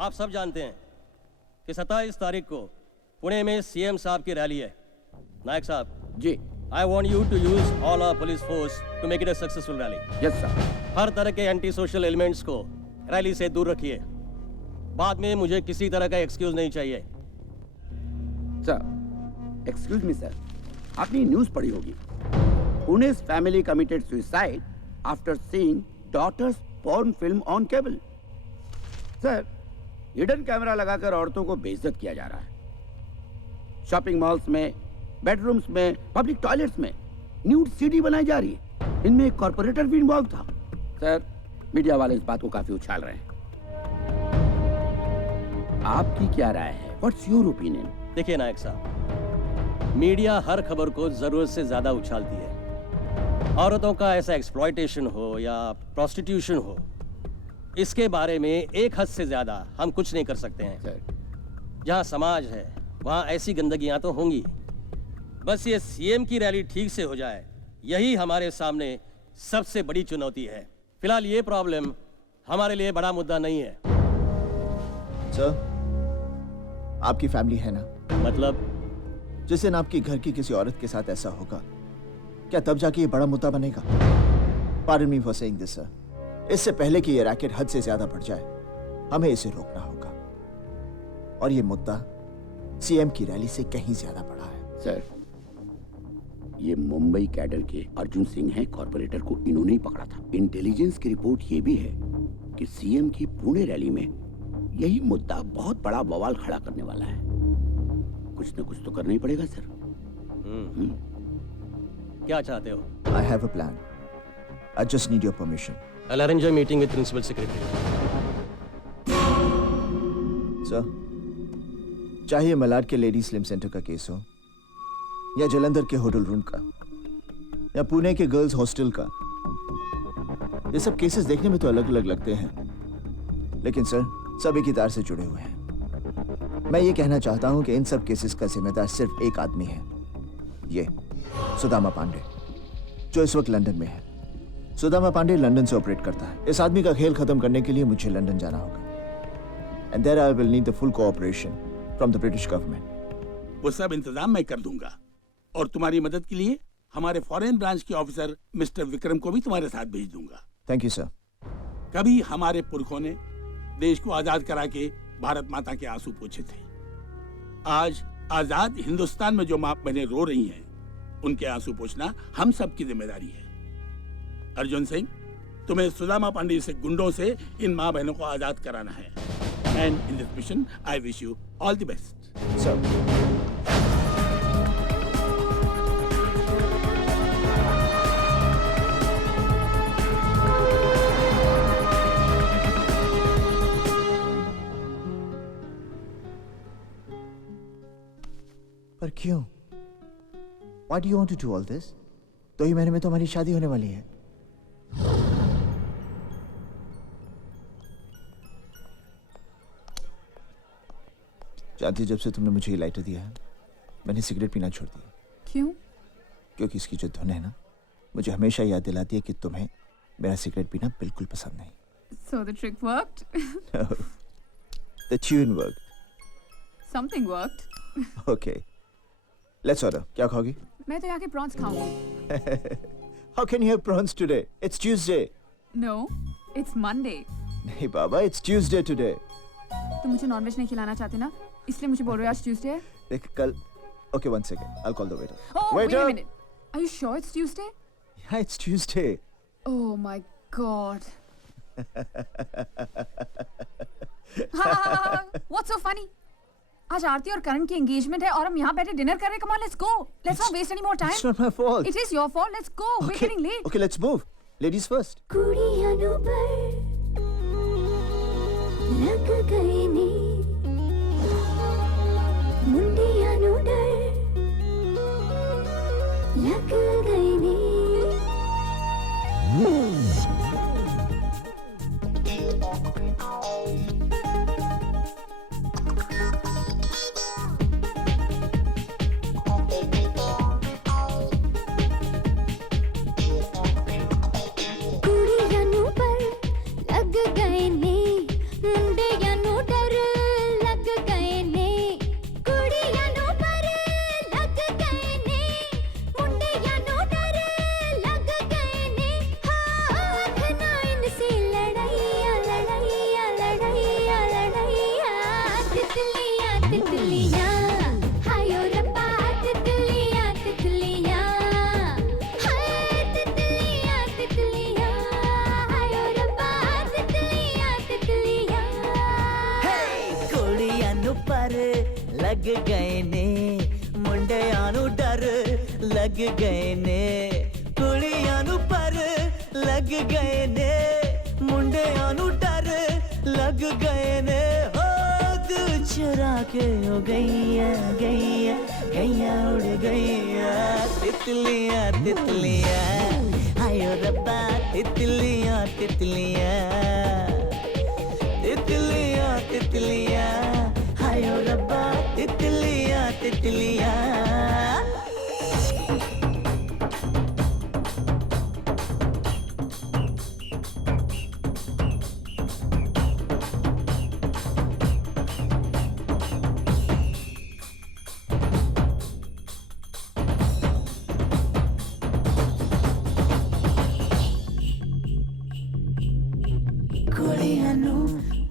आप सब जानते हैं कि 27 तारीख को पुणे में सीएम साहब की रैली है। नायक साहब जी। I want you to use all our police force to make it a successful rally. Yes sir. हर तरह के एंटी सोशल एलिमेंट्स को रैली से दूर रखिए। बाद में मुझे किसी तरह का एक्सक्यूज नहीं चाहिए। सर, एक्सक्यूज मी सर, आपने न्यूज़ पढ़ी होगी। पुणे's family committed suicide after seeing daughter's porn film on cable. Sir, hidden camera लगाकर औरतों को बेइज्जत किया जा रहा है। शॉपिंग मॉल्स में, बेडरूम्स में, पब्लिक टॉयलेट्स में न्यूड सीडी बनाई जा रही है। इनमें एक कॉर्पोरेटर भी इन्वॉल्व था। सर, मीडिया वाले इस बात को काफी उछाल रहे हैं। आपकी क्या राय है? What's your opinion? देखिए नायक साहब, मीडिया हर खबर को जरूरत से ज्यादा उछालती है। औरतों का ऐसा एक्सप्लॉयटेशन हो या प्रोस्टिट्यूशन हो, इसके बारे में एक हद से ज्यादा हम कुछ नहीं कर सकते हैं। सर, जहाँ समाज है वहाँ ऐसी गंदगियाँ तो होंगी। बस ये सीएम की रैली ठीक से हो जाए, यही हमारे सामने सबसे बड़ी चुनौती है। फिलहाल ये प्रॉब्लम हमारे लिए बड़ा मुद्दा नहीं है। सर, आपकी फैमिली है ना? मतलब? जिस दिन आपकी घर की किसी औरत के साथ ऐसा होगा, क्या तब जाके ये बड़ा मुद्दा बनेगा? Pardon me for saying this, sir. इससे पहले कि ये रैकेट हद से ज्यादा बढ़ जाए, हमें इसे रोकना होगा। और ये मुद्दा सीएम की रैली से कहीं ज्यादा बड़ा है। सर, ये मुंबई कैडर के अर्जुन सिंह हैं, कॉर्पोरेटर को इन्होंने ही पकड़ा था। इंटेलिजेंस की रिपोर्ट ये भी है कि सीएम की पुणे रैली में यही मुद्दा बहुत बड़ा बवाल खड़ा करने वाला है। कुछ न कुछ तो करना ही पड़ेगा सर। क्या चाहते हो? I have a plan. I just need your permission. I'll arrange a meeting with principal secretary. Sir, चाहे मलाड के लेडी स्लिम सेंटर का केस हो, या जलंधर के होटल रूम का, या पुणे के गर्ल्स हॉस्टल का, ये सब केसेस देखने में तो अलग अलग लगते हैं, लेकिन सर सब एक ही तार से जुड़े हुए हैं। मैं ये कहना चाहता हूं कि इन सब केसेस का जिम्मेदार सिर्फ एक आदमी है, ये सुदामा पांडे, जो इस वक्त लंदन में है। सुदामा पांडे लंदन से ऑपरेट करता है। इस आदमी का खेल खत्म करने के लिए मुझे लंदन जाना होगा। And there I will need the full cooperation from the British government. वो सब इंतजाम मैं कर दूंगा, और तुम्हारी मदद के लिए हमारे फॉरेन ब्रांच के ऑफिसर मिस्टर विक्रम को भी तुम्हारे साथ भेज दूंगा। Thank you sir. कभी हमारे पुरखों ने देश को आजाद करा के भारत माता के आंसू पोंछे थे। आज आजाद हिंदुस्तान में जो मां बहनें रो रही हैं, उनके आंसू पोंछना हम सब की जिम्मेदारी है। अर्जुन सिंह, तुम्हें सुदामा पांडे से गुंडों से इन मां बहनों को आजाद कराना है। And in this mission I wish you all the best. Sir, पर क्यों? Why do you want to do all this? 2 ही महीने में तो हमारी शादी होने वाली है। जानती, जब से तुमने मुझे ये लाइटर दिया है, मैंने सिगरेट पीना छोड़ दिया। क्यों? क्योंकि इसकी जो धुन है ना, मुझे हमेशा याद दिलाती है कि तुम्हें मेरा सिगरेट पीना बिल्कुल पसंद नहीं। So the trick worked? No. The tune worked. Something worked. Okay. Let's order. क्या खाओगी? मैं तो यहाँ के प्रॉन्स खाऊंगी। How can you have prawns today? It's Tuesday. No, it's Monday. नहीं बाबा, it's Tuesday today. तुम मुझे नॉनवेज नहीं खिलाना चाहते ना, इसलिए मुझे बोल रहे हो आज ट्यूसडे है। देख कल। Okay, one second. I'll call the waiter. Oh, wait Waiter! a minute. Are you sure it's Tuesday? Yeah, it's Tuesday. Oh my God. What's so funny? आज आरती और करण की एंगेजमेंट है और हम यहाँ बैठे डिनर कर रहे हैं। Come on, let's go. Let's not waste any more time. It's not my fault. It is your fault. Let's go. We're getting late. Okay, let's move. Ladies first. कुड़ियां नु पर लग गए नी, मुंडियां नु डर लग गए नी। कुड़ियां नु पर लग गए नी, मुंडियां नु डर गए ने मुंडियां नू डर लग गए ने कुड़ियां नू पर लग गए ने मुंडियां नू डर लग गए ने हो दिल चुरा के हो गईया गईया गईया उड़ गईया तितलियां तितलियां आयो रब्बा तितलियां तितलियां तितलियां तितलियां आयो रब्बा तितलियां तितलियां कुड़ियां नू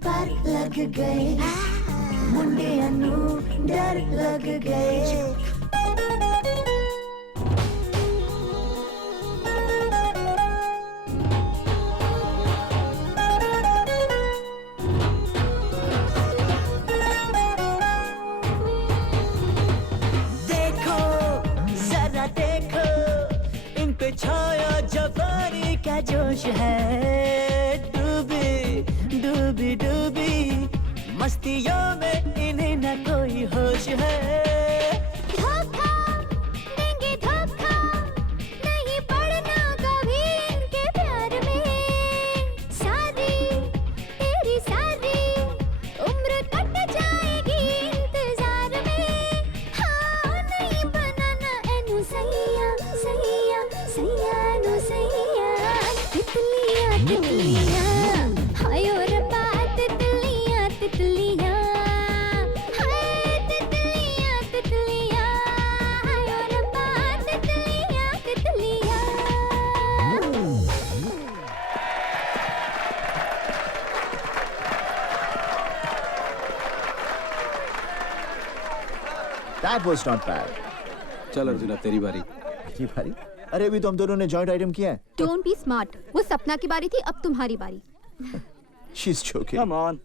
पर लग गए मुंडियां नू डर लग गए देखो जरा देखो इन पे छाया जवानी का जोश है डूबी डूबी मस्तियों में इन्हें न कोई होश है धोखा देंगे धोखा नहीं पड़ना कभी इनके प्यार में शादी तेरी शादी उम्र कट जाएगी इंतजार में हाँ नहीं बनाना एनु सैया सैया सैया नु सैया तितलियां तितलियां हायो रब्बा तितलियां तितलियां हाय तितलियां तितलियां हायो रब्बा तितलियां तितलियां That was not bad. चल अर्जुन अब तेरी बारी। ये भारी? अरे अभी तो हम दोनों ने जॉइंट आइटम किया है। डोंट बी स्मार्ट वो सपना की बारी थी अब तुम्हारी बारी She's joking. कम ऑन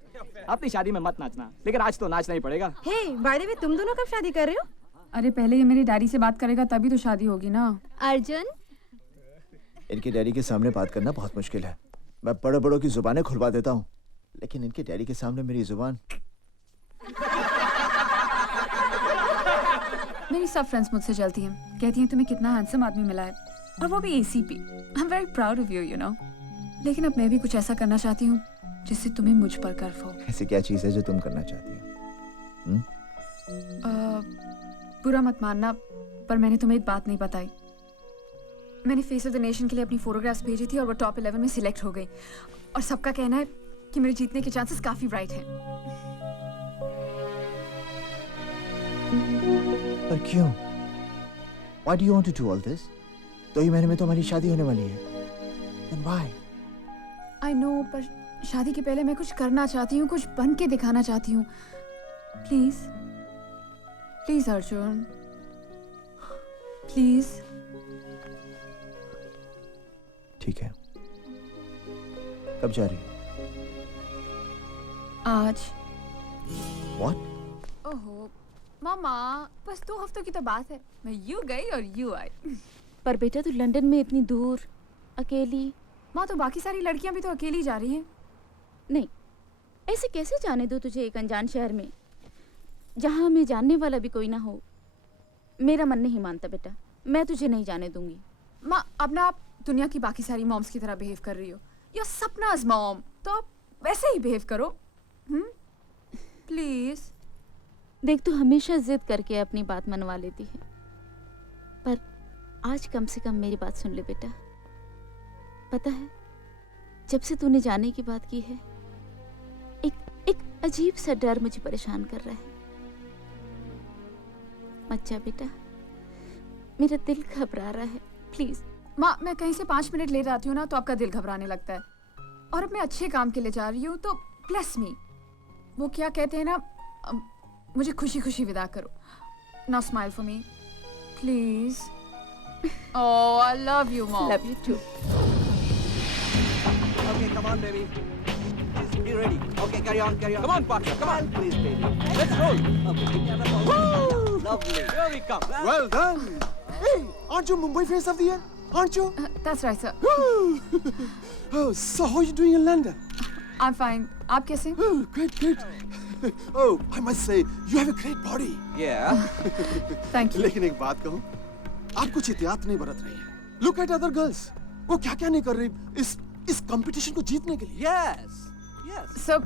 अपनी शादी में मत नाचना लेकिन आज तो नाचना ही पड़ेगा हे बाय द वे तुम दोनों कब शादी कर रहे हो? अरे पहले ये मेरी डैडी से बात करेगा तभी तो शादी होगी ना। अर्जुन इनके डैडी के सामने बात करना बहुत मुश्किल है। मैं बड़े बड़ों की जुबानें खुलवा देता हूँ, लेकिन इनके डैडी के सामने मेरी जुबान। मेरी सब फ्रेंड्स मुझसे जलती हैं, कहती हैं तुम्हें कितना हैंडसम आदमी मिला है और वो भी ACP. I am very proud of you, you know. लेकिन अब मैं भी कुछ ऐसा करना चाहती हूँ जिससे तुम्हें मुझ पर गर्व हो। ऐसी क्या चीज है जो तुम करना चाहती हो? बुरा मत मानना पर मैंने तुम्हें एक बात नहीं बताई। मैंने फेस ऑफ द नेशन के लिए अपनी फोटोग्राफ्स भेजी थी और वो टॉप 11 में सिलेक्ट हो गई और सबका कहना है कि मेरे जीतने के चांसेस काफी ब्राइट हैं। पर क्यों? Why do you want to do all this? 2 ही महीने में तो हमारी शादी होने वाली है। Then why? I know, पर शादी के पहले मैं कुछ करना चाहती हूँ, कुछ बन के दिखाना चाहती हूँ। Please please Arjun please. ठीक है, कब जा रही है? आज। What? ओहो मामा, बस 2 हफ्तों की तो बात है। मैं यूं गई और यूं आई। पर बेटा तू लंदन में इतनी दूर अकेली। माँ तो बाकी सारी लड़कियां भी तो अकेली जा रही हैं। नहीं, ऐसे कैसे जाने दो तुझे एक अनजान शहर में जहाँ हमें जानने वाला भी कोई ना हो। मेरा मन नहीं मानता बेटा, मैं तुझे नहीं जाने दूंगी। माँ अब ना आप दुनिया की बाकी सारी मॉम्स की तरह बिहेव कर रही हो। You're सपना's मॉम, तो आप वैसे ही बिहेव करो। प्लीज। देख तू हमेशा जिद करके अपनी बात मनवा लेती है, पर आज कम से कम मेरी बात सुन ले बेटा। पता है जब से तूने जाने की बात की है एक अजीब सा डर मुझे परेशान कर रहा है। मत जा बेटा, मेरा दिल घबरा रहा है, प्लीज। माँ मैं कहीं से 5 मिनट लेट आती हूँ ना तो आपका दिल घबराने लगता है, और अब मैं अच्छे काम के लिए जा रही हूँ तो ब्लेस मी। वो क्या कहते हैं ना, मुझे खुशी खुशी विदा करो। Now smile for me please. Oh I love you mom. Love you too. Okay come on baby. Please be ready. Okay, carry on, carry on. Come on, partner, come on. Please, baby. Let's roll. Okay, give me another ball. Lovely. Here we come. Well done. Hey, aren't you Mumbai Face of the Year? Aren't you? That's right, sir. Oh, so how are you doing in London? I'm fine. आप कैसे? Oh, great, great. Oh, I must say, you have a great body. Yeah. Thank you. लेकिन एक बात कहूँ, आप कुछ एहतियात नहीं बरत रही हैं। Look at other girls. वो क्या-क्या नहीं कर रही इस कंपटीशन को जीतने के लिए। Yes. Yes. सर,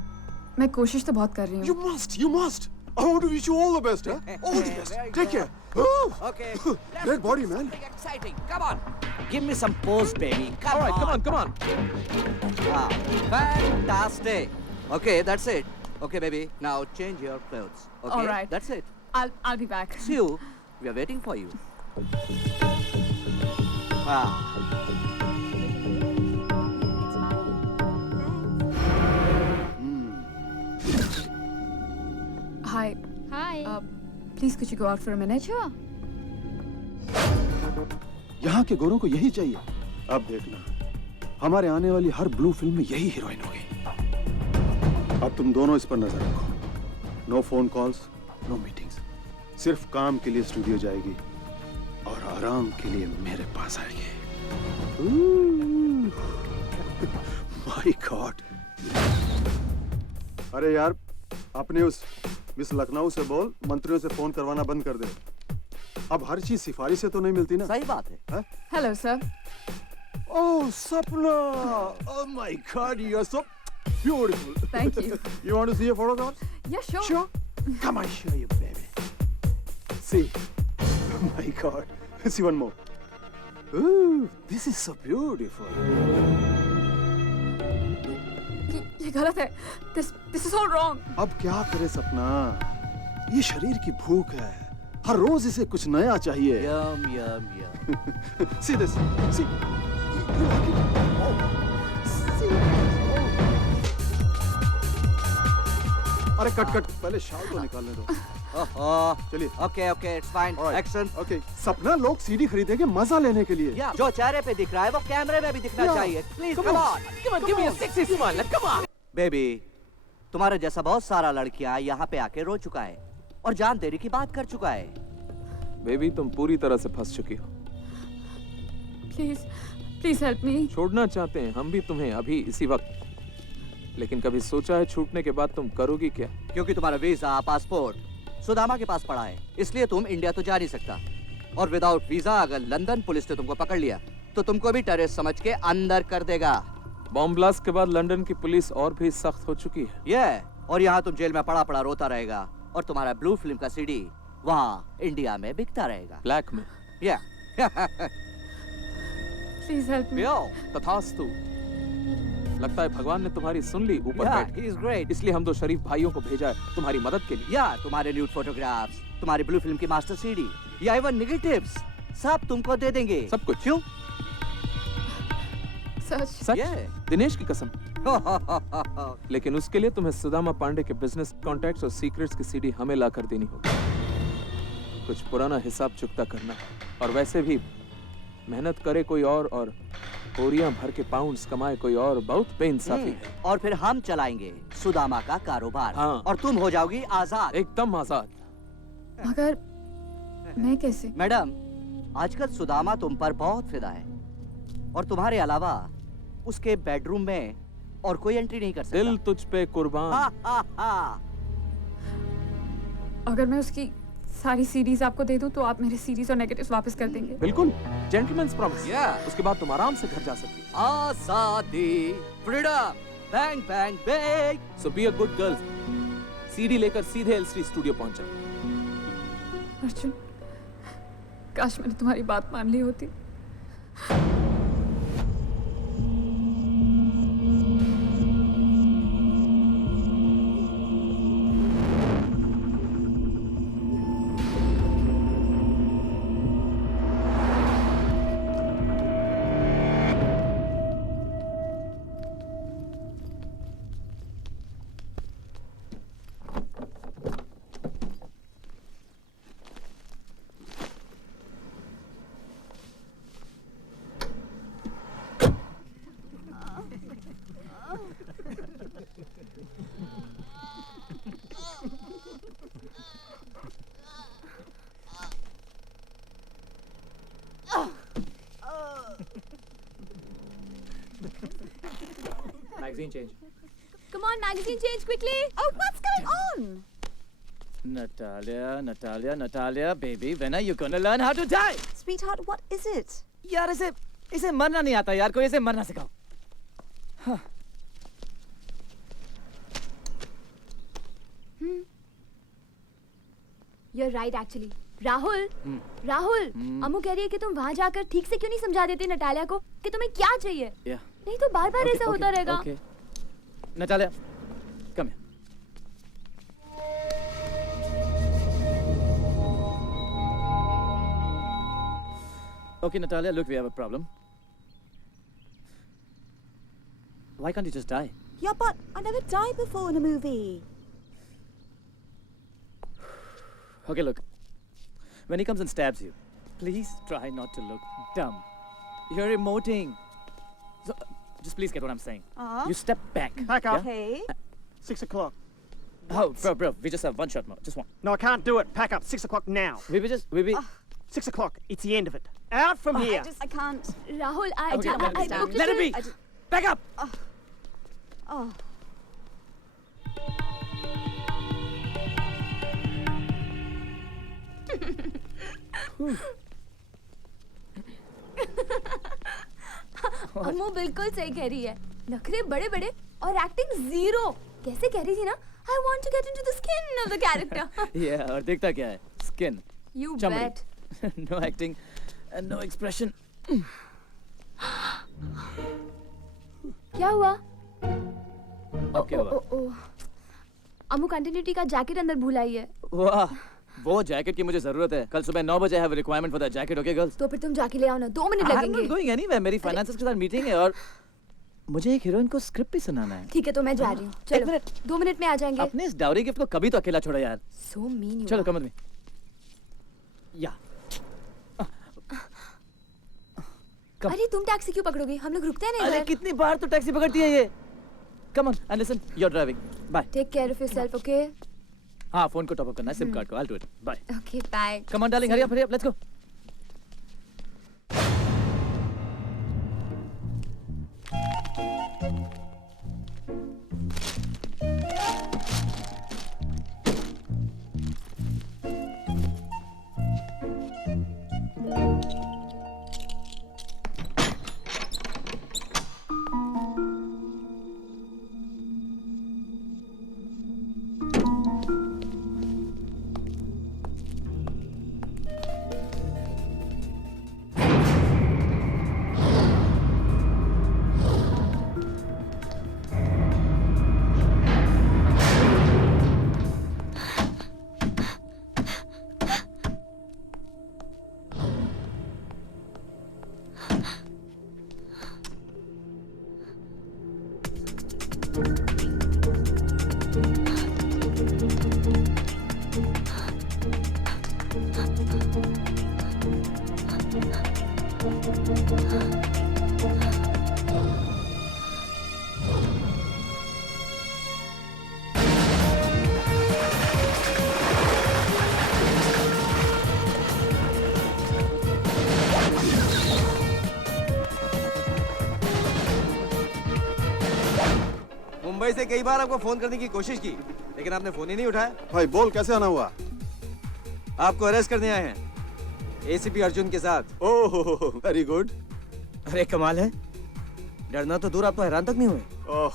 मैं कोशिश तो बहुत कर रही You हूँ. must, you must. I want to wish you all the best, huh? All the best. Very Take good. care. Oh, Okay. great body, man. Something exciting. Come on. Give me some pose, baby. Come All right, on. come on. Ah, fantastic. Okay, that's it. Okay, baby. Now change your clothes. Okay. All right. That's it. I'll be back. See you. We are waiting for you. Ah. Hi. Hi. Please could you go out for a minute? Sure. यहाँ के गोरों को यही चाहिए। अब देखना, हमारे आने वाली हर ब्लू फिल्म में यही हीरोइन होगी। अब तुम दोनों इस पर नजर रखो। No phone calls, no meetings. सिर्फ काम के लिए स्टूडियो जाएगी और आराम के लिए मेरे पास आएगी। My God. अरे यार, अपने उस मिस लखनऊ से बोल, मंत्रियों से फोन करवाना बंद कर दे। अब हर चीज सिफारिश से तो नहीं मिलती ना। सही बात है। Hello, sir. Oh, Sapna! Oh my God, you are so beautiful. Thank you. You want to see a photograph? Yeah, sure. Sure. Come on, show you, baby. See. Oh my God. See one more. Ooh, this is so beautiful. ये गलत है. This is all wrong. अब क्या करे सपना? ये शरीर की भूख है. हर रोज इसे कुछ नया चाहिए. Yum, yum, yum. See this. See. You like it? Oh. See. Oh. अरे कट. पहले शाल तो निकालने दो. Oh, चलिए. okay, it's fine. Alright. Action. Okay. सपना लोग सीडी खरीदेंगे मजा लेने के लिए. Yeah, जो चेहरे पे दिख रहा है वो कैमरे में भी दिखना चाहिए. Please, come on. Give me a sexy smile. Come on. Baby, तुम्हारे जैसा बहुत सारा लड़कियां यहाँ पे आके रो चुका है और जान देने की बात कर चुका है. बेबी, तुम पूरी तरह से फंस चुकी हो। Please help me. छोड़ना चाहते हैं हम भी तुम्हें अभी इसी वक्त, लेकिन कभी सोचा है छूटने के बाद तुम करोगी क्या? क्योंकि तुम्हारा वीजा, पासपोर्ट सुदामा के पास पड़ा है, इसलिए तुम इंडिया तो जा नहीं सकता. और विदाउट वीजा अगर लंदन पुलिस ने तुमको पकड़ लिया तो तुमको भी टेररिस्ट समझ के अंदर कर देगा. बॉम्ब ब्लास्ट के बाद लंदन की पुलिस और भी सख्त हो चुकी है. ये और यहाँ तुम जेल में पड़ा रोता रहेगा और तुम्हारा ब्लू फिल्म का सीडी वहाँ इंडिया में बिकता रहेगा. ब्लैक में. या Please help me. तथास्तु. लगता है भगवान ने तुम्हारी सुन ली ऊपर बैठ के. he is great. इसलिए हम दो शरीफ भाइयों को भेजा है तुम्हारी मदद के लिए. या तुम्हारे न्यूड फोटोग्राफ्स, तुम्हारी ब्लू फिल्म की मास्टर सीडी या इवन निगेटिव्स सब तुमको दे देंगे. सब कुछ. क्यों? सच? दिनेश की कसम. लेकिन उसके लिए तुम्हें सुदामा पांडे के बिजनेस कॉन्टैक्ट्स और सीक्रेट्स की सीडी हमें लाकर देनी होगी. कुछ पुराना हिसाब चुकता करना है. और वैसे भी मेहनत करे कोई और कोरिया भर के पाउंड्स कमाए कोई और बहुत बेइंसाफी है. और फिर हम चलाएंगे सुदामा का कारोबार. हाँ. और तुम हो जाओगी आजाद. एकदम आजाद. मगर मैं कैसे? मैडम, आजकल सुदामा तुम पर बहुत फिदा है और तुम्हारे अलावा उसके बेडरूम में और कोई एंट्री नहीं कर सकता. दिल तुझ पे कुर्बान. अगर मैं उसकी सारी सीरीज आपको दे दूं तो आप मेरे सीरीज और नेगेटिव्स वापस कर देंगे. बिल्कुल. Gentleman's promise. Yeah. उसके बाद तुम आराम से घर जा सकती. आजादी, freedom, bang bang bang. So B a good girl. CD लेकर सीधे एलसी स्टूडियो पहुंच जा. अर्जुन, काश मैंने तुम्हारी बात मान ली होती. Magazine change. Come on, magazine change quickly. Oh, what's going on? Natalia, baby, when are you gonna learn how to die? Sweetheart, what is it? यार इसे मरना नहीं आता यार, कोई इसे मरना सिखाओ. You're right actually. Rahul, Rahul, अम्मू कह रही है कि तुम वहाँ जाकर ठीक से क्यों नहीं समझा देते नटालिया को कि तुम्हें क्या चाहिए? Yeah. नहीं तो बार-बार ऐसा होता रहेगा. Okay. Natalia, come here. Okay, Natalia, look, we have a problem. Why can't you just die? Yeah, but I never died before in a movie. Okay, look. When he comes and stabs you, please try not to look dumb. You're emoting. So, just please get what I'm saying. You step back. Back up. Okay. 6 o'clock. Oh, bro, we just have one shot more. Just one. No, I can't do it. Pack up. 6 o'clock now. We 6 o'clock. It's the end of it. Out from here. I can't. Rahul, Okay, I understand. Let it be. Back up. Oh. अम्मू बिल्कुल सही कह रही है. नखरे बड़े बड़े और acting zero. कैसे कह रही थी ना? I want to get into the skin of the character. Yeah, और देखता क्या है? Skin. You Chumri. bet. No acting and no expression. क्या हुआ? अब क्या हुआ? अम्मू कंटिन्यूटी का जैकेट अंदर भूल आई है. वाह, वो जैकेट की मुझे जरूरत है. कल सुबह 9 बजे I have a requirement for that jacket, okay girls? तो फिर तुम जाके ले आओ ना. 2 मिनट I'm लगेंगे. not going anywhere. मेरी फाइनेंसर्स के साथ मीटिंग है और मुझे एक हीरोइन को स्क्रिप्ट भी सुनाना है. ठीक है तो मैं जा रही हूँ. चलो. मिनट. 2 मिनट में आ जाएंगे. अपने इस डाउरी गिफ्ट को कभी तो अकेला छोड़ो यार. So mean you चलो are. कम में. या. अरे तुम टैक्सी क्यों पकड़ोगे? हम लोग रुकते हैं ना अरे इधर. कितनी बार तो टैक्सी पकड़ती है ये. Come on and listen. You're driving. Bye. Take care of yourself, okay? हाँ, फोन को टॉप अप करना है, सिम कार्ड को. I'll do it. Bye. Okay, bye. Come on, darling, hurry up, let's go. Mumbai से कई बार आपको फोन करने की कोशिश की, लेकिन आपने फोन ही नहीं उठाया. भाई बोल कैसे आना हुआ? आपको अरेस्ट करने आए हैं एसीपी अर्जुन के साथ. Oh very good. अरे कमाल है, डरना तो दूर आप तो हैरान तक नहीं हुए. Oh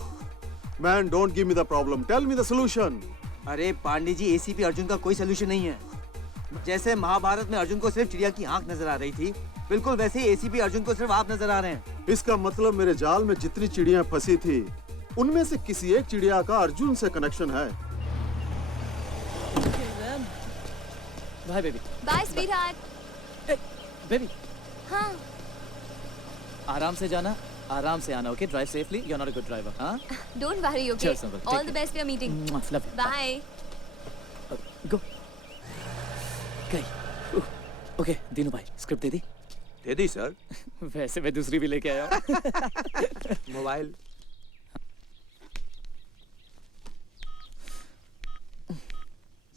man don't give me the problem, tell me the solution. अरे पांडे जी, एसीपी अर्जुन का कोई सोल्यूशन नहीं है. जैसे महाभारत में अर्जुन को सिर्फ चिड़िया की आंख नजर आ रही थी, बिल्कुल वैसे ही एसीपी अर्जुन को सिर्फ आप नजर आ रहे हैं. इसका मतलब मेरे जाल में जितनी चिड़िया फंसी थी उनमें से किसी एक चिड़िया का अर्जुन से कनेक्शन है. Bye baby. Bye, sweetheart. Baby, हाँ. आराम से जाना, आराम से आना, okay? Drive safely. You are not a good driver, हाँ? Don't worry, okay? Cheers, Uncle. Take All the care. best for your meeting. Love you. Bye. गो. गई. ओके, दीनू भाई, स्क्रिप्ट दे दी? दे दी सर. वैसे मैं दूसरी भी लेके आया हूँ. मोबाइल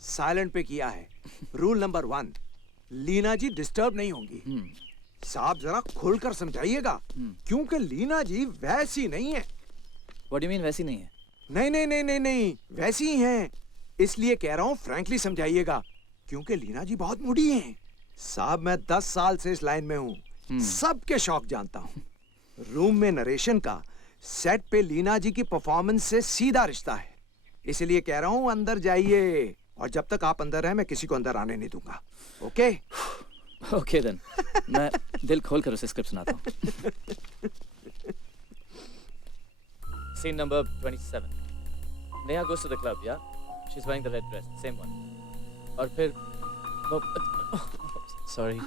साइलेंट पे किया है. रूल नंबर 1, लीना जी डिस्टर्ब नहीं होंगी. साहब जरा खुलकर समझाइएगा, क्योंकि लीना जी वैसी नहीं है। What do you mean वैसी नहीं है? नहीं, वैसी ही हैं। इसलिए कह रहा हूँ फ्रैंकली समझाइएगा, क्योंकि लीना जी बहुत मुड़ी हैं। साहब मैं 10 साल से इस लाइन में हूँ, सबके शौक जानता हूँ। रूम में नरेशन का सेट पे लीना जी की परफॉर्मेंस से सीधा रिश्ता है। इसलिए कह रहा हूँ अंदर जाइए, और जब तक आप अंदर हैं मैं किसी को अंदर आने नहीं दूंगा। ओके? Okay then. मैं दिल खोल कर उसे स्क्रिप्ट सुनाता हूँ। Scene number 27. Neha goes to the club, yeah? She's wearing the red dress, same one. और फिर वो sorry.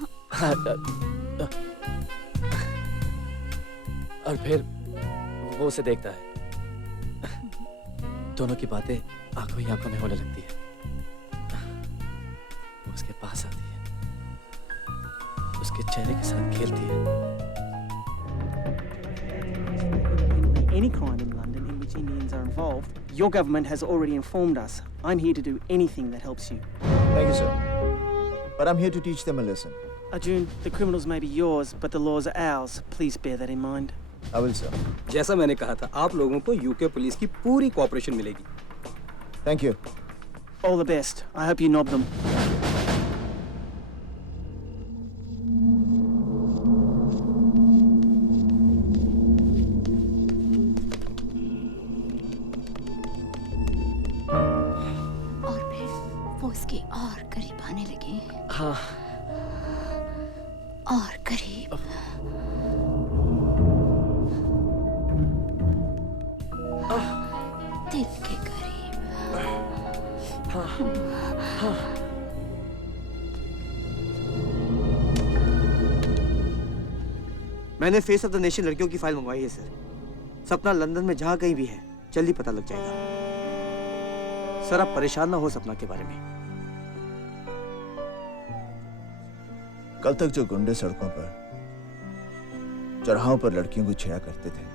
और फिर वो उसे देखता है। दोनों की बातें आंखों ही आंखों में होने लगती है। वो उसके पास आती है, उसके चेहरे के साथ खेलती है। Any crime in London in which Indians are involved, your government has already informed us. I'm here to do anything that helps you. Thank you, sir. But I'm here to teach them a lesson. Arjun, the criminals may be yours, but the laws are ours. Please bear that in mind. I will, sir. जैसा मैंने कहा था, आप लोगों को UK police की पूरी cooperation मिलेगी। Thank you. All the best. I hope you knob them. और फिर वो उसके और करीब आने लगे। हाँ। और करीब। दिल के करीब। मैंने फेस ऑफ द नेशन लड़कियों की फाइल मंगवाई है सर। सपना लंदन में जहाँ कहीं भी है जल्दी पता लग जाएगा। सर आप परेशान ना हो सपना के बारे में। कल तक जो गुंडे सड़कों पर, चौराहों पर लड़कियों को छेड़ा करते थे,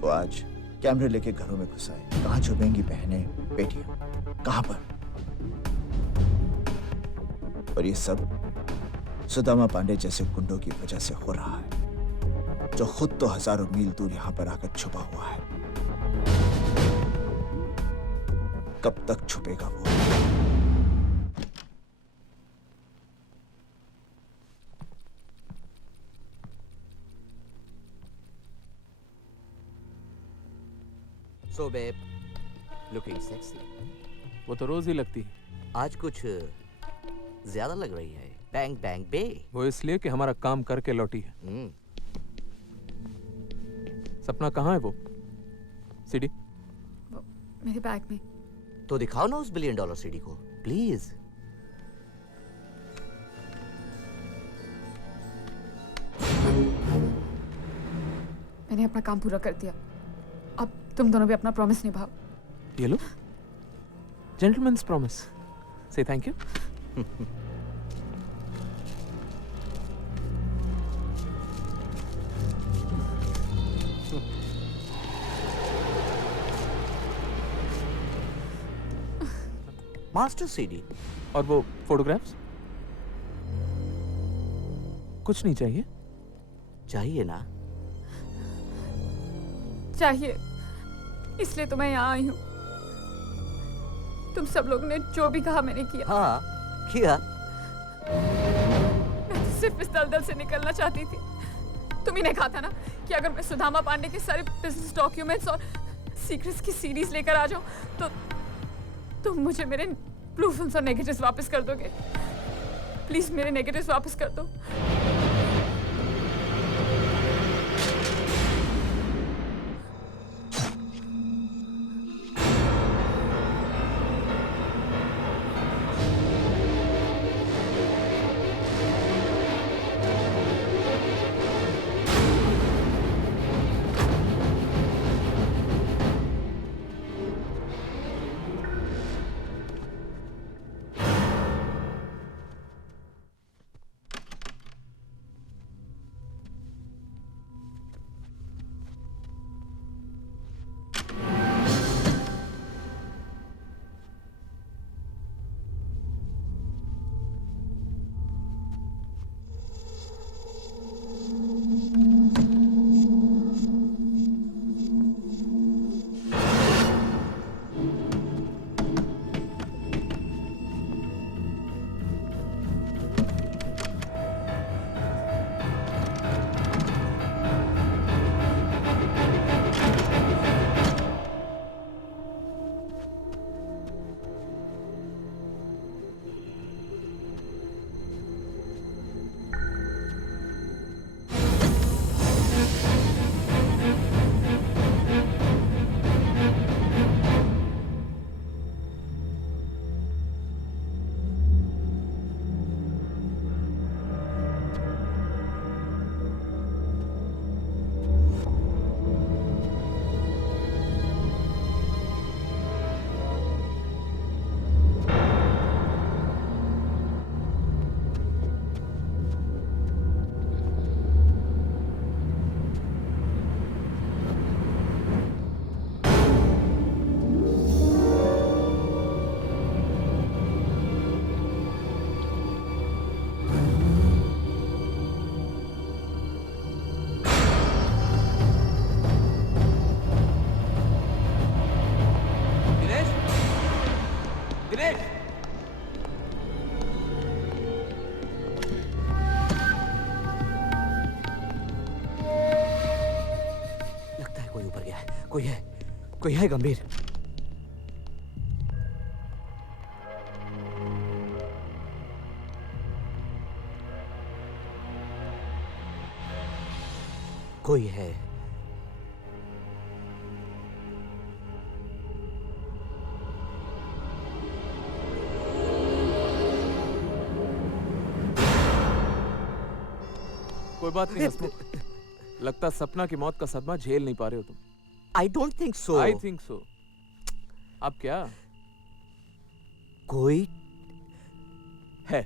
वो आज कैमरे लेके घरों में घुस आए। कहाँ छुपेंगी बहनें, बेटियां, कहाँ पर? और ये सब सुदामा पांडे जैसे गुंडों की वजह से हो रहा है, जो खुद तो हजारों मील दूर यहां पर आकर छुपा हुआ है। कब तक छुपेगा वो? So babe, looking sexy. वो तो रोज ही लगती है। आज कुछ ज्यादा लग रही है। बैंग बैंग बे। वो इसलिए कि हमारा काम करके लौटी है। सपना कहाँ है वो? सीडी? मेरे बैग में। तो दिखाओ ना उस $1 बिलियन सीडी को, प्लीज। मैंने अपना काम पूरा कर दिया। अब तुम दोनों भी अपना प्रॉमिस निभाओ। ये लो, जेंटलमैन्स प्रॉमिस। से थैंक यू। Master CD. और वो फोटोग्राफ्स? कुछ नहीं चाहिए? चाहिए ना? चाहिए, इसलिए तो मैं यहाँ आई हूँ। तुम सब लोग ने जो भी कहा मैंने किया। हाँ, किया। मैं तो सिर्फ इस दलदल से निकलना चाहती थी। तुम्ही ने कहा था ना कि अगर मैं सुदामा पांडे के सारे बिजनेस डॉक्यूमेंट्स और सीक्रेट्स की सीरीज लेकर आ जाऊं तो तुम मुझे मेरे ब्लू फिल्म्स और नेगेटिव्स वापस कर दोगे। प्लीज मेरे नेगेटिव्स वापस कर दो। कोई है गंभीर। कोई है। कोई बात नहीं हसमुख, लगता सपना की मौत का सदमा झेल नहीं पा रहे हो तुम। I don't think so. I think so. अब क्या? कोई है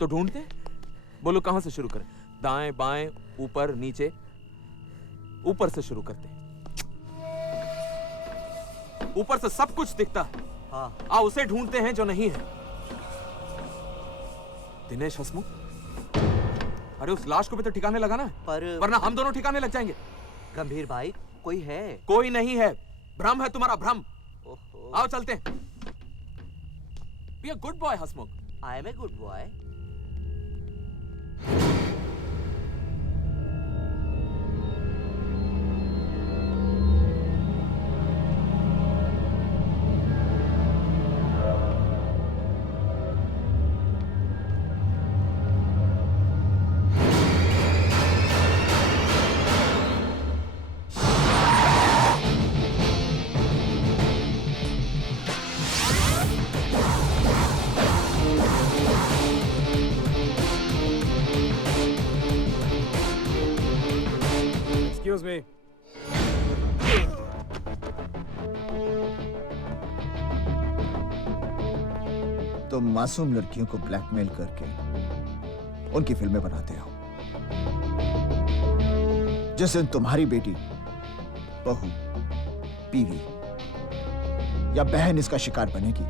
तो ढूंढते। बोलो कहां से शुरू करें? दाएं बाएं ऊपर नीचे? ऊपर से शुरू करते हैं। ऊपर से सब कुछ दिखता है। हाँ। आओ उसे ढूंढते हैं जो नहीं है। दिनेश हसमुख, अरे उस लाश को भी तो ठिकाने लगाना है, वरना हम दोनों ठिकाने लग जाएंगे। गंभीर भाई कोई है? कोई नहीं है, भ्रम है तुम्हारा, भ्रम। आओ चलते हैं। Be a good boy Hasmukh. I am a good boy. Excuse me. तुम मासूम लड़कियों को ब्लैकमेल करके उनकी फिल्में बनाते हो। जिस दिन तुम्हारी बेटी, बहू, बीवी या बहन इसका शिकार बनेगी,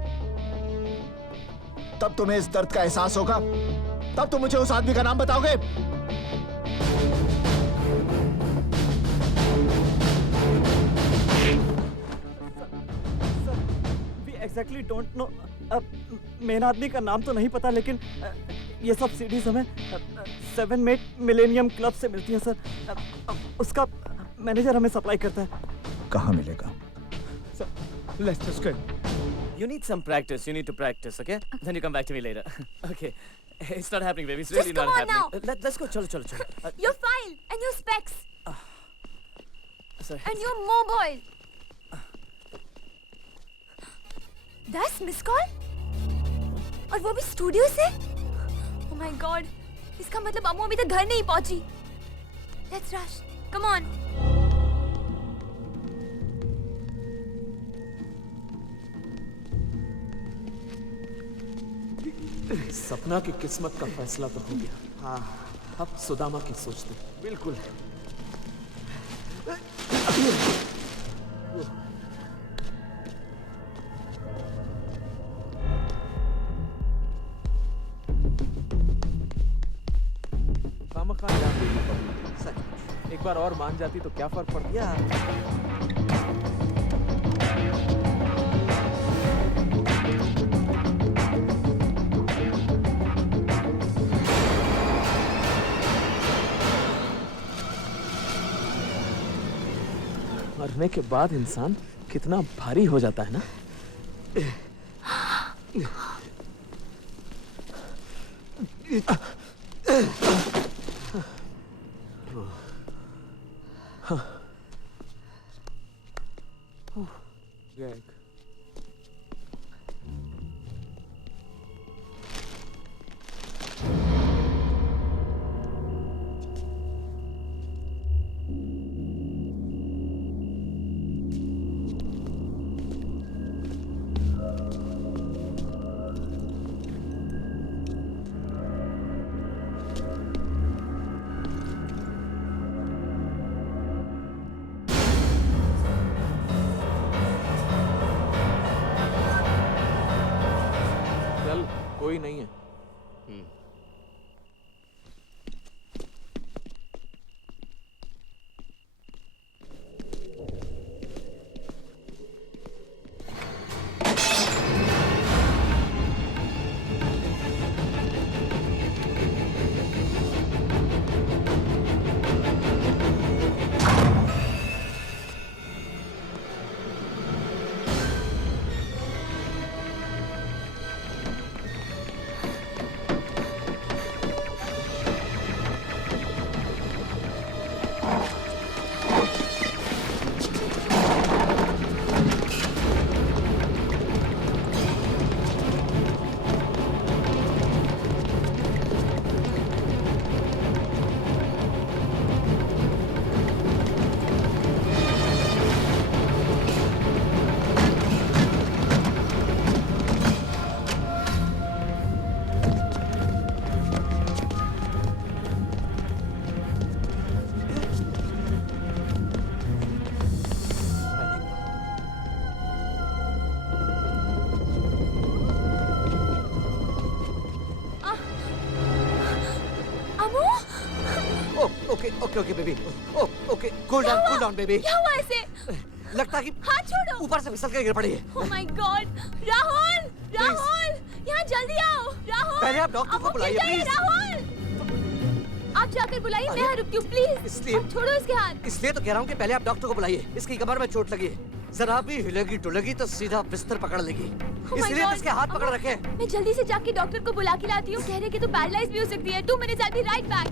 तब तुम्हें इस दर्द का एहसास होगा। तब तुम मुझे उस आदमी का नाम बताओगे। Exactly don't know. मेन आदमी का नाम तो नहीं पता, लेकिन ये सब सीडीज हमें 7 मिलेनियम क्लब से मिलती है सर। उसका मैनेजर हमें सप्लाई करता है। कहाँ मिलेगा? Let's just go. You need some practice. You need to practice, okay? Then you come back to me later. Okay. It's not happening, baby. It's really Just not come on happening. now. Let's go. Chalo. Your file and your specs Sorry. and your mobile. 10 miss call और वो भी studio से। Oh my God. इसका मतलब अम्मू अभी तक घर नहीं पहुंची। Let's rush. Come on. सपना की किस्मत का फैसला तो हो गया। हाँ, अब सुदामा की सोचते। बिल्कुल। खामखा जाती है पब्लिक। एक बार और मान जाती तो क्या फर्क पड़ता? मरने के बाद इंसान कितना भारी हो जाता है ना। Greg. कोई नहीं है। Okay okay baby okay cool down baby क्या हुआ ऐसे? लगता है कि हाथ छोड़ो। ऊपर से फिसल कर गिर पड़ी है। Oh my God! Rahul! Rahul! यहाँ जल्दी आओ! राहुल! पहले आप डॉक्टर को बुलाइए, प्लीज। please। राहुल! आप जाकर बुलाइए, मैं यहाँ रुकती हूँ, प्लीज। इसलिए- अब छोड़ो इसके हाथ। इसलिए तो कह रहा हूँ कि पहले आप डॉक्टर को बुलाइए। इसकी कमर में चोट लगी है, जरा भी हिलेगी डुलेगी तो सीधा बिस्तर पकड़ लेगी। Oh my इसलिए तो God! इसके हाथ पकड़ रखे। मैं जल्दी से जाके डॉक्टर को बुला के लाती हूँ। कह रहे कि तो पैरालाइज भी हो सकती है। 2 minutes, I'll be right back.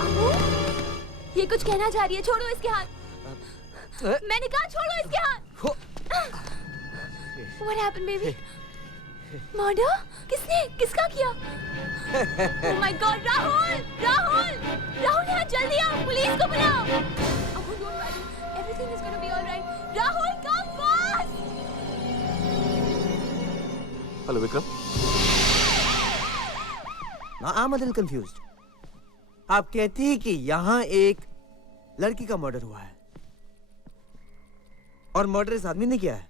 अम्मू, ये कुछ कहना चाह रही है। छोड़ो इसके हाथ। मैंने कहा छोड़ो इसके हाथ। What happened, baby? Murder? किसने? किसका किया? Oh my God, Rahul! Rahul! Rahul यहाँ जल्दी आओ, पुलिस को बुलाओ। Oh, don't worry, everything is gonna be all right. Rahul, come fast! Hello Vikram. I'm a little confused. आप कहती हैं कि यहाँ एक लड़की का मर्डर हुआ है और मर्डर इस आदमी ने किया है।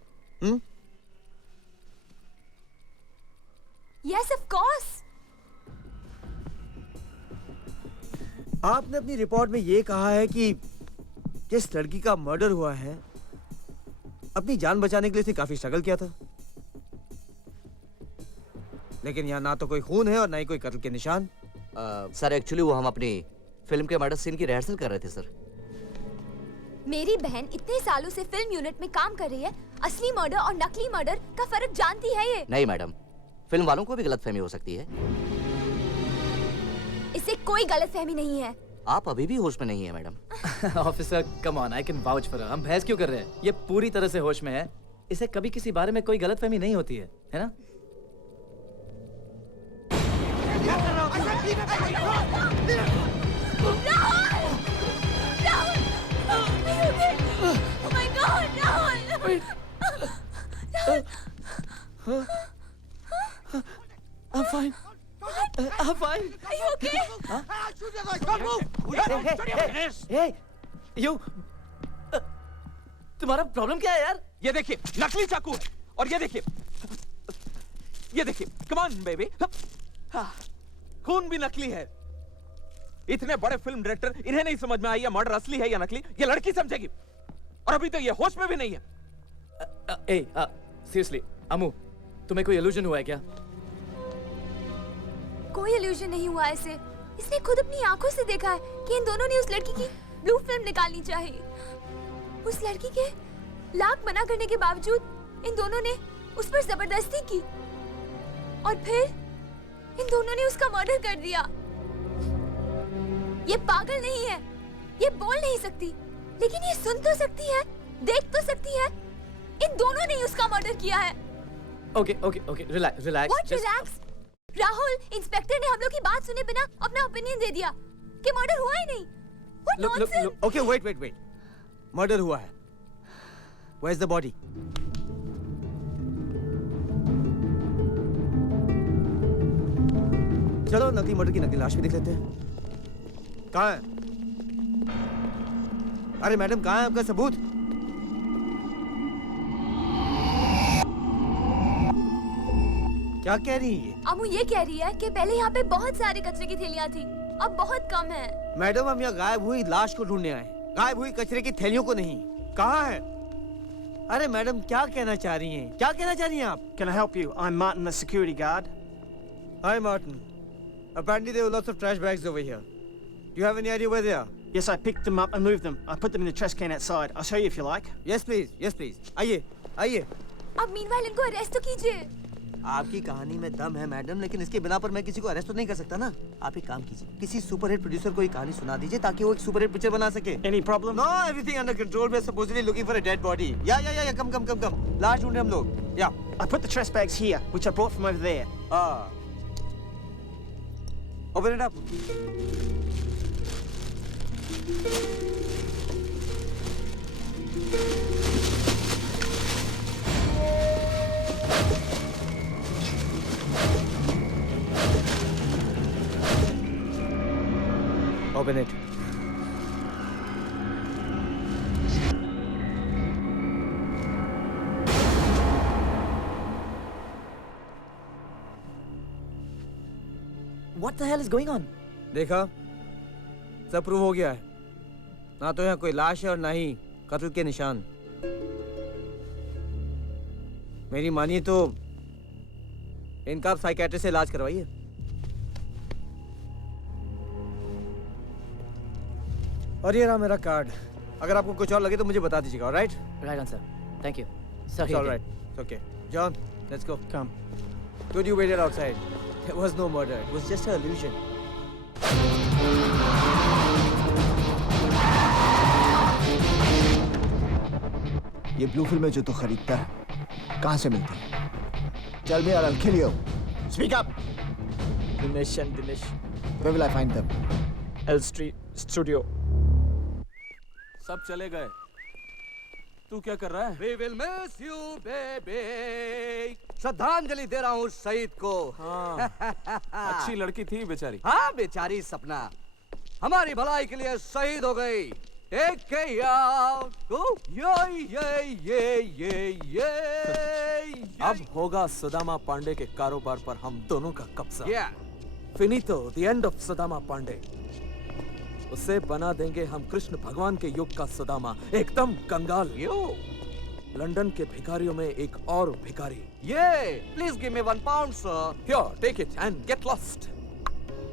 Yes, of course. आपने अपनी रिपोर्ट में ये कहा है कि जिस लड़की का मर्डर हुआ है अपनी जान बचाने के लिए उसने काफी स्ट्रगल किया था, लेकिन यहाँ ना तो कोई खून है और ना ही कोई कत्ल के निशान। सर एक्चुअली वो हम अपनी फिल्म के मर्डर सीन की रिहर्सल कर रहे थे सर। मेरी बहन इतने सालों से फिल्म यूनिट में काम कर रही है। असली मर्डर और नकली मर्डर का फर्क जानती है ये। नहीं मैडम, फिल्म वालों को भी गलतफहमी हो सकती है। इससे कोई गलतफहमी नहीं है। आप अभी भी होश में नहीं है madam. Officer come on, I can vouch for her. हम बहस क्यों कर रहे हैं? ये पूरी तरह से होश में है। इसे कभी किसी बारे में कोई गलतफहमी नहीं होती है ना? Oh my God, Rahul! I'm fine. I'm fine. Are you okay? Hey, you. तुम्हारा प्रॉब्लम क्या है यार? ये देखिए नकली चाकू है और ये देखिए कम ऑन बेबी। खून भी नकली है। इतने बड़े फिल्म डायरेक्टर, इन्हें नहीं समझ में आई ये मर्डर असली है या नकली। ये लड़की समझेगी और अभी तो ये होश में भी नहीं है। सीरियसली अमू, तुम्हें कोई इल्यूजन हुआ है क्या? कोई इल्यूजन नहीं हुआ इसे। इसने खुद अपनी आंखों से देखा है कि इन दोनों ने उस लड़की की ब्लू फिल्म निकालनी चाहिए। उस लड़की के लाख मना करने के बावजूद इन दोनों ने उस पर जबरदस्ती की और फिर इन दोनों ने उसका मर्डर कर दिया। ये पागल नहीं है, ये बोल नहीं सकती, लेकिन ये सुन तो सकती है, देख तो सकती है। इन दोनों ने उसका मर्डर किया है। Okay, relax. What relax? Rahul, inspector ने हम लोग की बात सुने बिना अपना ओपिनियन दे दिया कि मर्डर हुआ ही नहीं। What nonsense? Okay, wait. Murder हुआ है। Where's the body? चलो नकली मर्डर की नकली लाश भी देख लेते हैं। कहाँ है? अरे मैडम, कहाँ है आपका सबूत? क्या कह रही है ये? अमू ये कह रही है कि पहले यहाँ पे बहुत सारे कचरे की थैलियाँ थी, अब बहुत कम है। मैडम, हम यहाँ गायब हुई लाश को ढूंढने आए, गायब हुई कचरे की थैलियों को नहीं। कहाँ है? अरे मैडम, क्या कहना चाह रही हैं? क्या कहना चाह रही हैं आप? Can I help you? I'm Martin, the security guard. Hi, Martin. Apparently there were lots of trash bags over here. Do you have any idea where they are? Yes, I picked them up and moved them. I put them in the trash can outside. I'll show you if you like. Yes, please. Yes, please. आइए, आइए। अब meanwhile इनको arrest तो कीजिए। आपकी कहानी में दम है मैडम, लेकिन इसके बिना पर मैं किसी को अरेस्ट तो नहीं कर सकता ना। आप एक काम कीजिए, किसी सुपरहिट प्रोड्यूसर को ये कहानी सुना दीजिए ताकि वो एक सुपरहिट पिक्चर बना सके। Any problem? No, everything under control. We're supposedly looking for a dead body. Yeah. Come. लाश ढूंढ रहे हम लोग। Yeah. I put the trash bags here, which I brought from over there. Open it up. Open it. What the hell is going on? देखा, सब prove हो गया है। ना तो यहाँ कोई लाश है और ना ही कत्ल के निशान। मेरी मानिए तो इनका आप साइकियाट्रिस्ट से इलाज करवाइए। और ये रहा मेरा कार्ड। अगर आपको कुछ और लगे तो मुझे बता दीजिएगा, alright? Right on, sir. Thank you. Sorry. It's all right. It's okay. John, let's go. Come. Dude, you waited outside. There was no murder. It was just an illusion. ये ब्लू फिल्में जो तू खरीदता है कहाँ से मिलती है? Tell me or I'll kill you. Speak up. Dinesh and Dinesh. Where will I find them? L Street Studio. सब चले गए। तू क्या कर रहा है? We will miss you, baby. श्रद्धांजलि दे रहा हूँ शहीद को। हाँ। अच्छी लड़की थी बेचारी। हाँ बेचारी सपना हमारी भलाई के लिए शहीद हो गई। एक के ये अब होगा सुदामा पांडे के कारोबार पर हम दोनों का कब्जा। Yeah. फिनितो, the end of Sudama Pandey. उसे बना देंगे हम कृष्ण भगवान के युग का सुदामा, एकदम कंगाल। लंदन के भिखारियों में एक और भिखारी। Please give me 1 pound sir. Here, take it and get lost.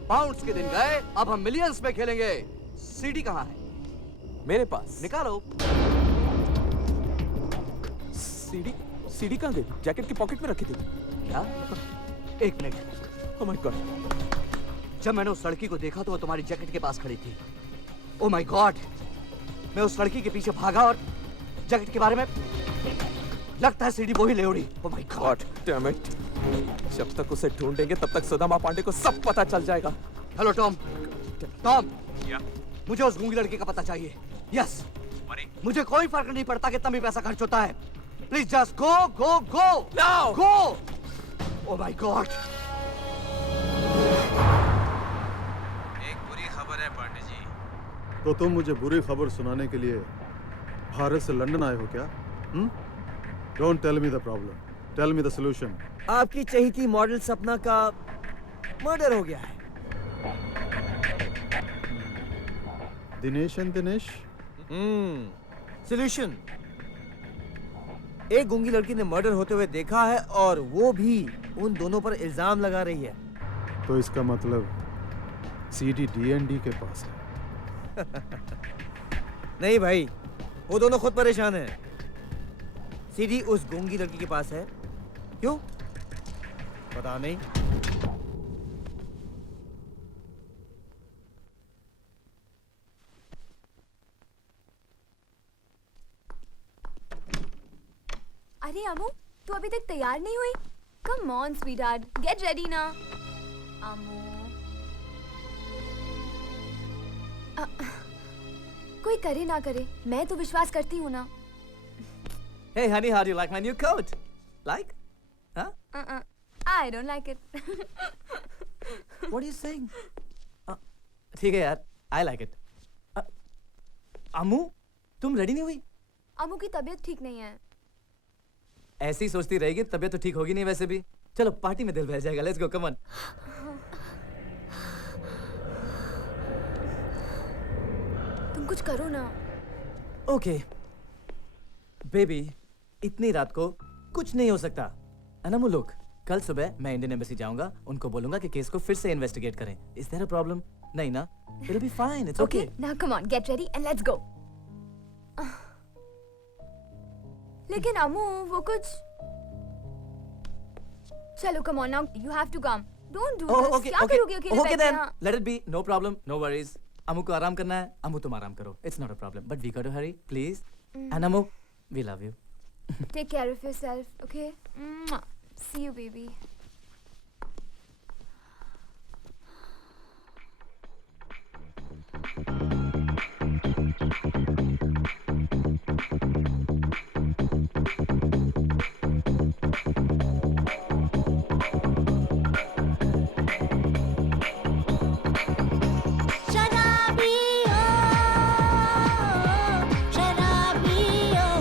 Pounds के दिन गए, अब हम मिलियंस में खेलेंगे। सीडी कहाँ है? मेरे पास। निकालो। सीडी कहाँ गई? जैकेट की पॉकेट में रखी थी क्या? एक मिनट। Oh my God. जब मैंने उस लड़की को देखा तो वो तुम्हारी जैकेट के पास खड़ी थी। Oh my God. मैं उस लड़की के पीछे भागा और जैकेट के बारे में लगता है सीडी वो ही ले उड़ी। Oh my God. Damn it. जब तक उसे ढूंढेंगे तब तक सुदामा पांडे को सब पता चल जाएगा। Hello Tom. टॉम। मुझे उस गूंगी लड़की का पता चाहिए। यस। मुझे कोई फर्क नहीं पड़ता कितना भी पैसा खर्च होता है। Please just go go go now go. Oh my God. एक बुरी खबर है पांडे जी। तो तुम मुझे बुरी खबर सुनाने के लिए भारत से लंदन आए हो क्या? Don't tell me the problem, tell me the solution. आपकी चहेती मॉडल सपना का मर्डर हो गया है। दिनेश एंड दिनेश। सॉल्यूशन। एक गूंगी लड़की ने मर्डर होते हुए देखा है और वो भी उन दोनों पर इल्जाम लगा रही है। तो इसका मतलब सीडी D&D के पास है। नहीं भाई, वो दोनों खुद परेशान हैं। सीडी उस गूंगी लड़की के पास है। क्यों? पता नहीं। अरे अमू, तू अभी तक तैयार नहीं हुई? Come on sweetheart, get ready ना। अमू कोई करे ना करे, मैं तो विश्वास करती हूँ ना। Hey honey, how do you like my new coat? Like? Huh? I don't like it. What are you saying? ठीक है यार, I like it. अम्मू, तुम रेडी नहीं हुई? अमू की तबीयत ठीक नहीं है। ऐसी सोचती रहेगी तबीयत तो ठीक होगी नहीं वैसे भी। चलो पार्टी में दिल बहल जाएगा। Let's go, come on. तुम कुछ करो ना। ओके बेबी, इतनी रात को कुछ नहीं हो सकता। अनमू लोग, कल सुबह मैं इंडियन एम्बेसी जाऊंगा, उनको बोलूंगा कि केस को फिर से इन्वेस्टिगेट करें। Is there a problem? नहीं ना? It will be fine, it's okay. Now come on, get ready and let's go. लेकिन अमू वो कुछ। चलो come on now, you have to come. Don't do this. क्या करोगे अकेले बैठ के? Okay then, let it be, no problem, no worries. Amu को आराम करना है, अमू तुम आराम करो। It's not a problem, but we got to Hari please. And Amu, we love you. Take care of yourself, okay? Mwah. See you, baby. शराबी ओ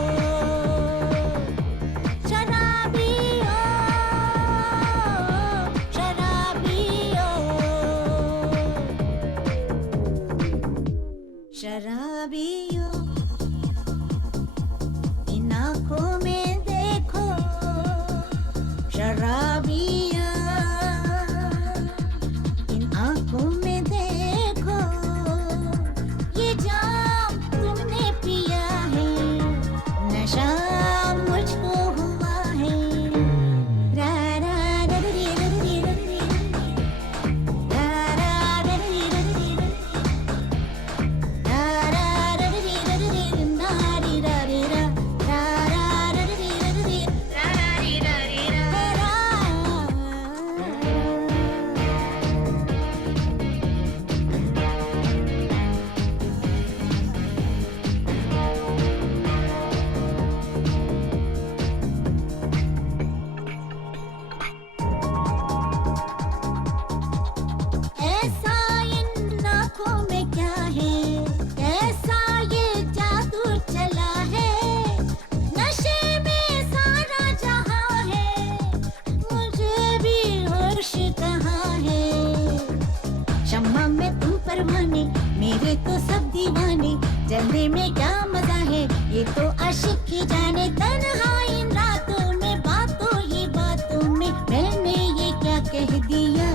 है तो सब दीवाने, जलने में क्या मजा है ये तो आशिक ही जाने। तन्हा इन रातों में, बातों ही बातों में मैंने ये क्या कह दिया।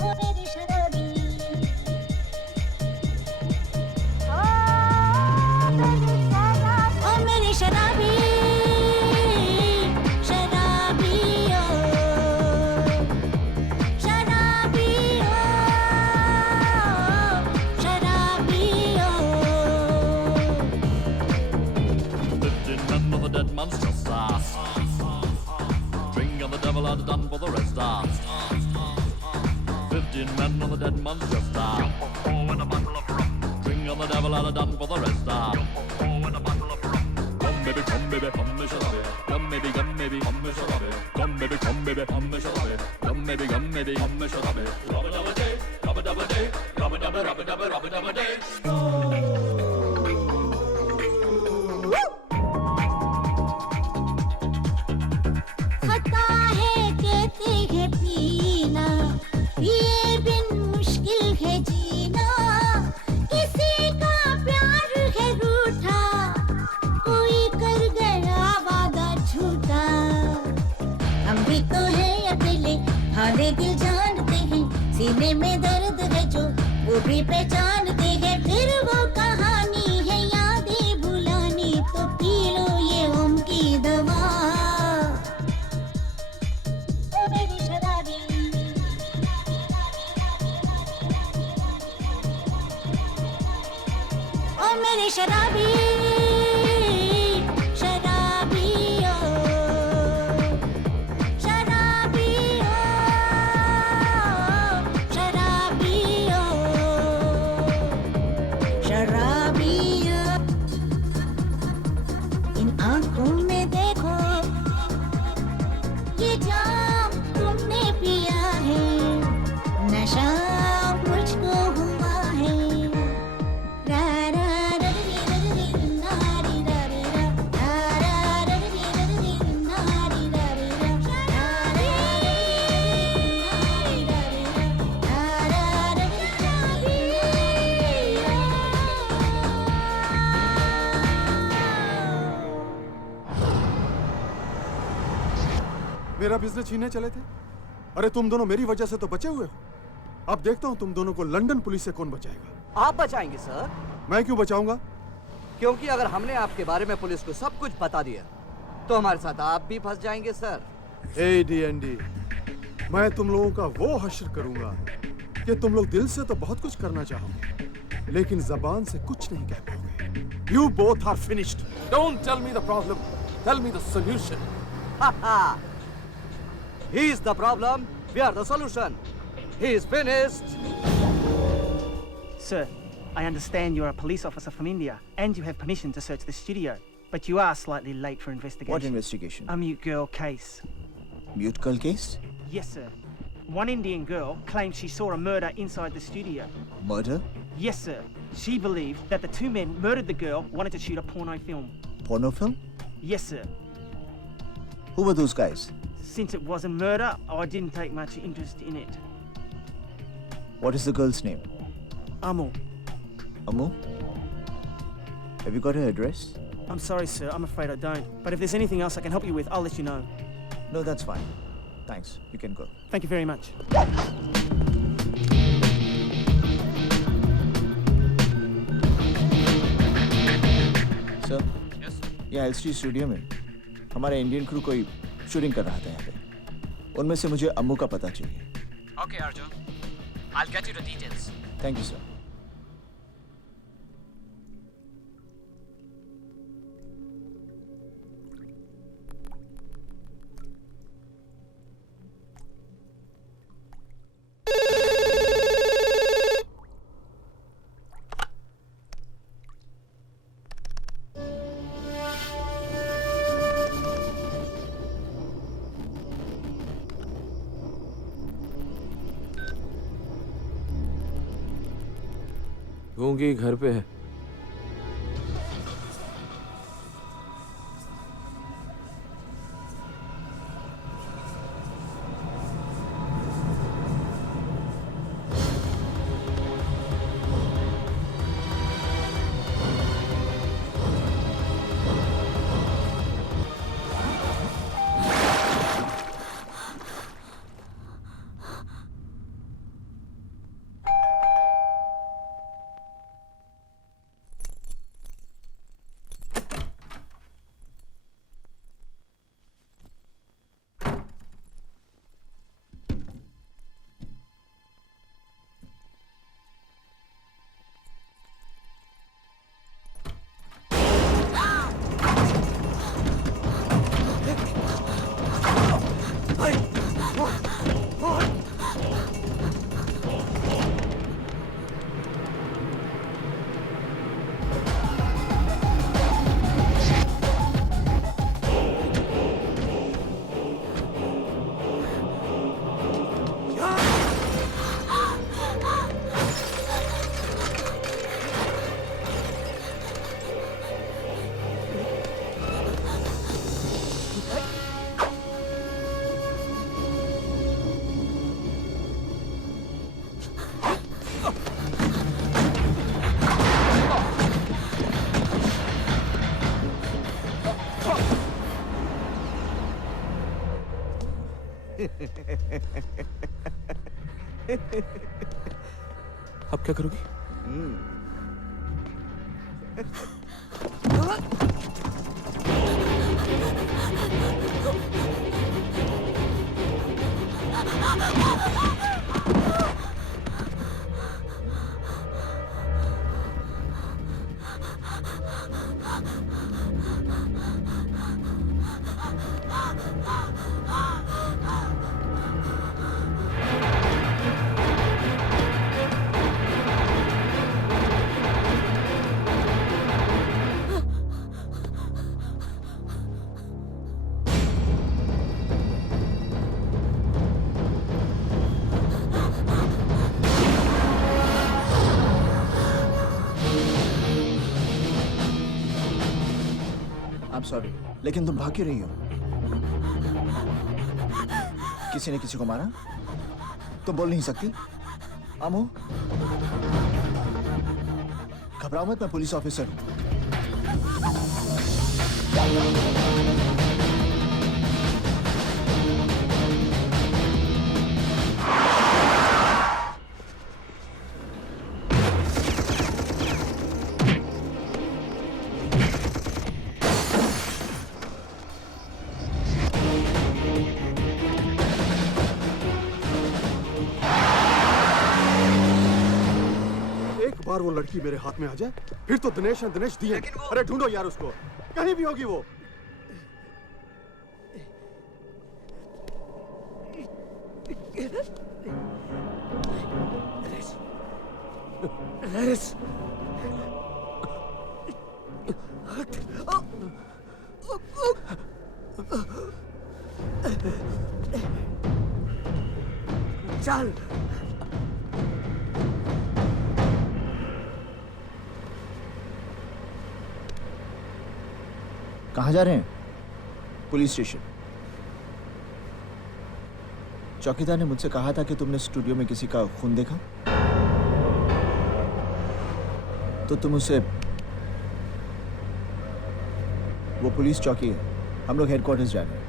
ओ मेरी शराबी, ओ मेरी शराबी, शराबी ओ, शराबी ओ, शराबी ओ। 15 men of the dead man's just ass. Drink on the devil are done for the rest of. 15 men on the dead man's just ass. Drink on the devil are done for the rest of. Come baby, come me shut up. Come baby, come me shut up. Come baby, come me shut up. Come baby, come me shut up. Rubba dubba day, rubba dubba day, rubba dubba rubba dubba rubba dubba day. खता है कहते हैं पीना, पिए बिन मुश्किल है जीना। किसी का प्यार है रूठा, कोई कर गया वादा झूठा। हम भी तो हैं अकेले, हाले दिल जानते हैं। सीने में दर्द है जो वो भी पहचानते हैं। फिर वो कहानी है यादें भुलानी, तो पी लो ये गम की दवा। ओ मेरी शराबी, ओ मेरी शराबी, शराबी ओ, शराबी ओ, शराबी ओ, शराबी ओ। इन आंखों में देखो, ये जाम तुमने पिया है, नशा मुझको हुआ है। रा रा रा री रा री ना री रा री रा, रा रा रा री रा री ना री रा री रा, रा रे ना री रा री रा, रा रा रा री रा मेरा बिजनेस छीनने चले थे। अरे तुम दोनों मेरी वजह से तो बचे हुए हो। अब देखता हूँ तुम दोनों को लंदन पुलिस से कौन बचाएगा। आप बचाएंगे सर, मैं क्यों बचाऊंगा? क्योंकि अगर हमने आपके बारे में पुलिस को सब कुछ बता दिया तो हमारे साथ आप भी फंस जाएंगे सर। AD&D, मैं तुम लोगों का वो हश्र करूंगा कि तुम लोग दिल से तो बहुत कुछ करना चाहोगे, लेकिन जबान से कुछ नहीं कह पाओगे। You both are finished. Don't tell me the problem. Tell me the solution. He is the problem, we are the solution. He is finished. Sir, I understand you're a police officer from India and you have permission to search the studio, but you are slightly late for investigation. What investigation? A mute girl case. Mute girl case? Yes, sir. One Indian girl claims she saw a murder inside the studio. Murder? Yes, sir. She believed that the two men murdered the girl, wanted to shoot a porno film. Porno film? Yes, sir. Who were those guys? Since it was a murder, I didn't take much interest in it. What is the girl's name? Amu. Amu? Have you got her address? I'm sorry, sir. I'm afraid I don't. But if there's anything else I can help you with, I'll let you know. No, that's fine. Thanks. You can go. Thank you very much. Sir? Yes? यहाँ LCD studio में हमारा Indian crew कोई shooting कर रहा था यहाँ पे। उनमें से मुझे अम्मू का पता चाहिए। Okay, Arjun. I'll get you the details. Thank you, sir. गूंगी घर पे है। अब क्या करोगी? I'm sorry, लेकिन तुम भाग क्यों रही हो? किसी ने किसी को मारा? तुम बोल नहीं सकती? आमो, घबराओ मत, मैं पुलिस ऑफिसर हूं। बार वो लड़की मेरे हाथ में आ जाए फिर तो दिनेश है दिनेश दिए। अरे ढूंढो यार उसको, कहीं भी होगी वो। नरेश, चल। कहाँ जा रहे हैं? Police station. चौकीदार ने मुझसे कहा था कि तुमने स्टूडियो में किसी का खून देखा, तो तुम उसे, वो पुलिस चौकी है, हम लोग हेडक्वार्टर्स जा रहे हैं।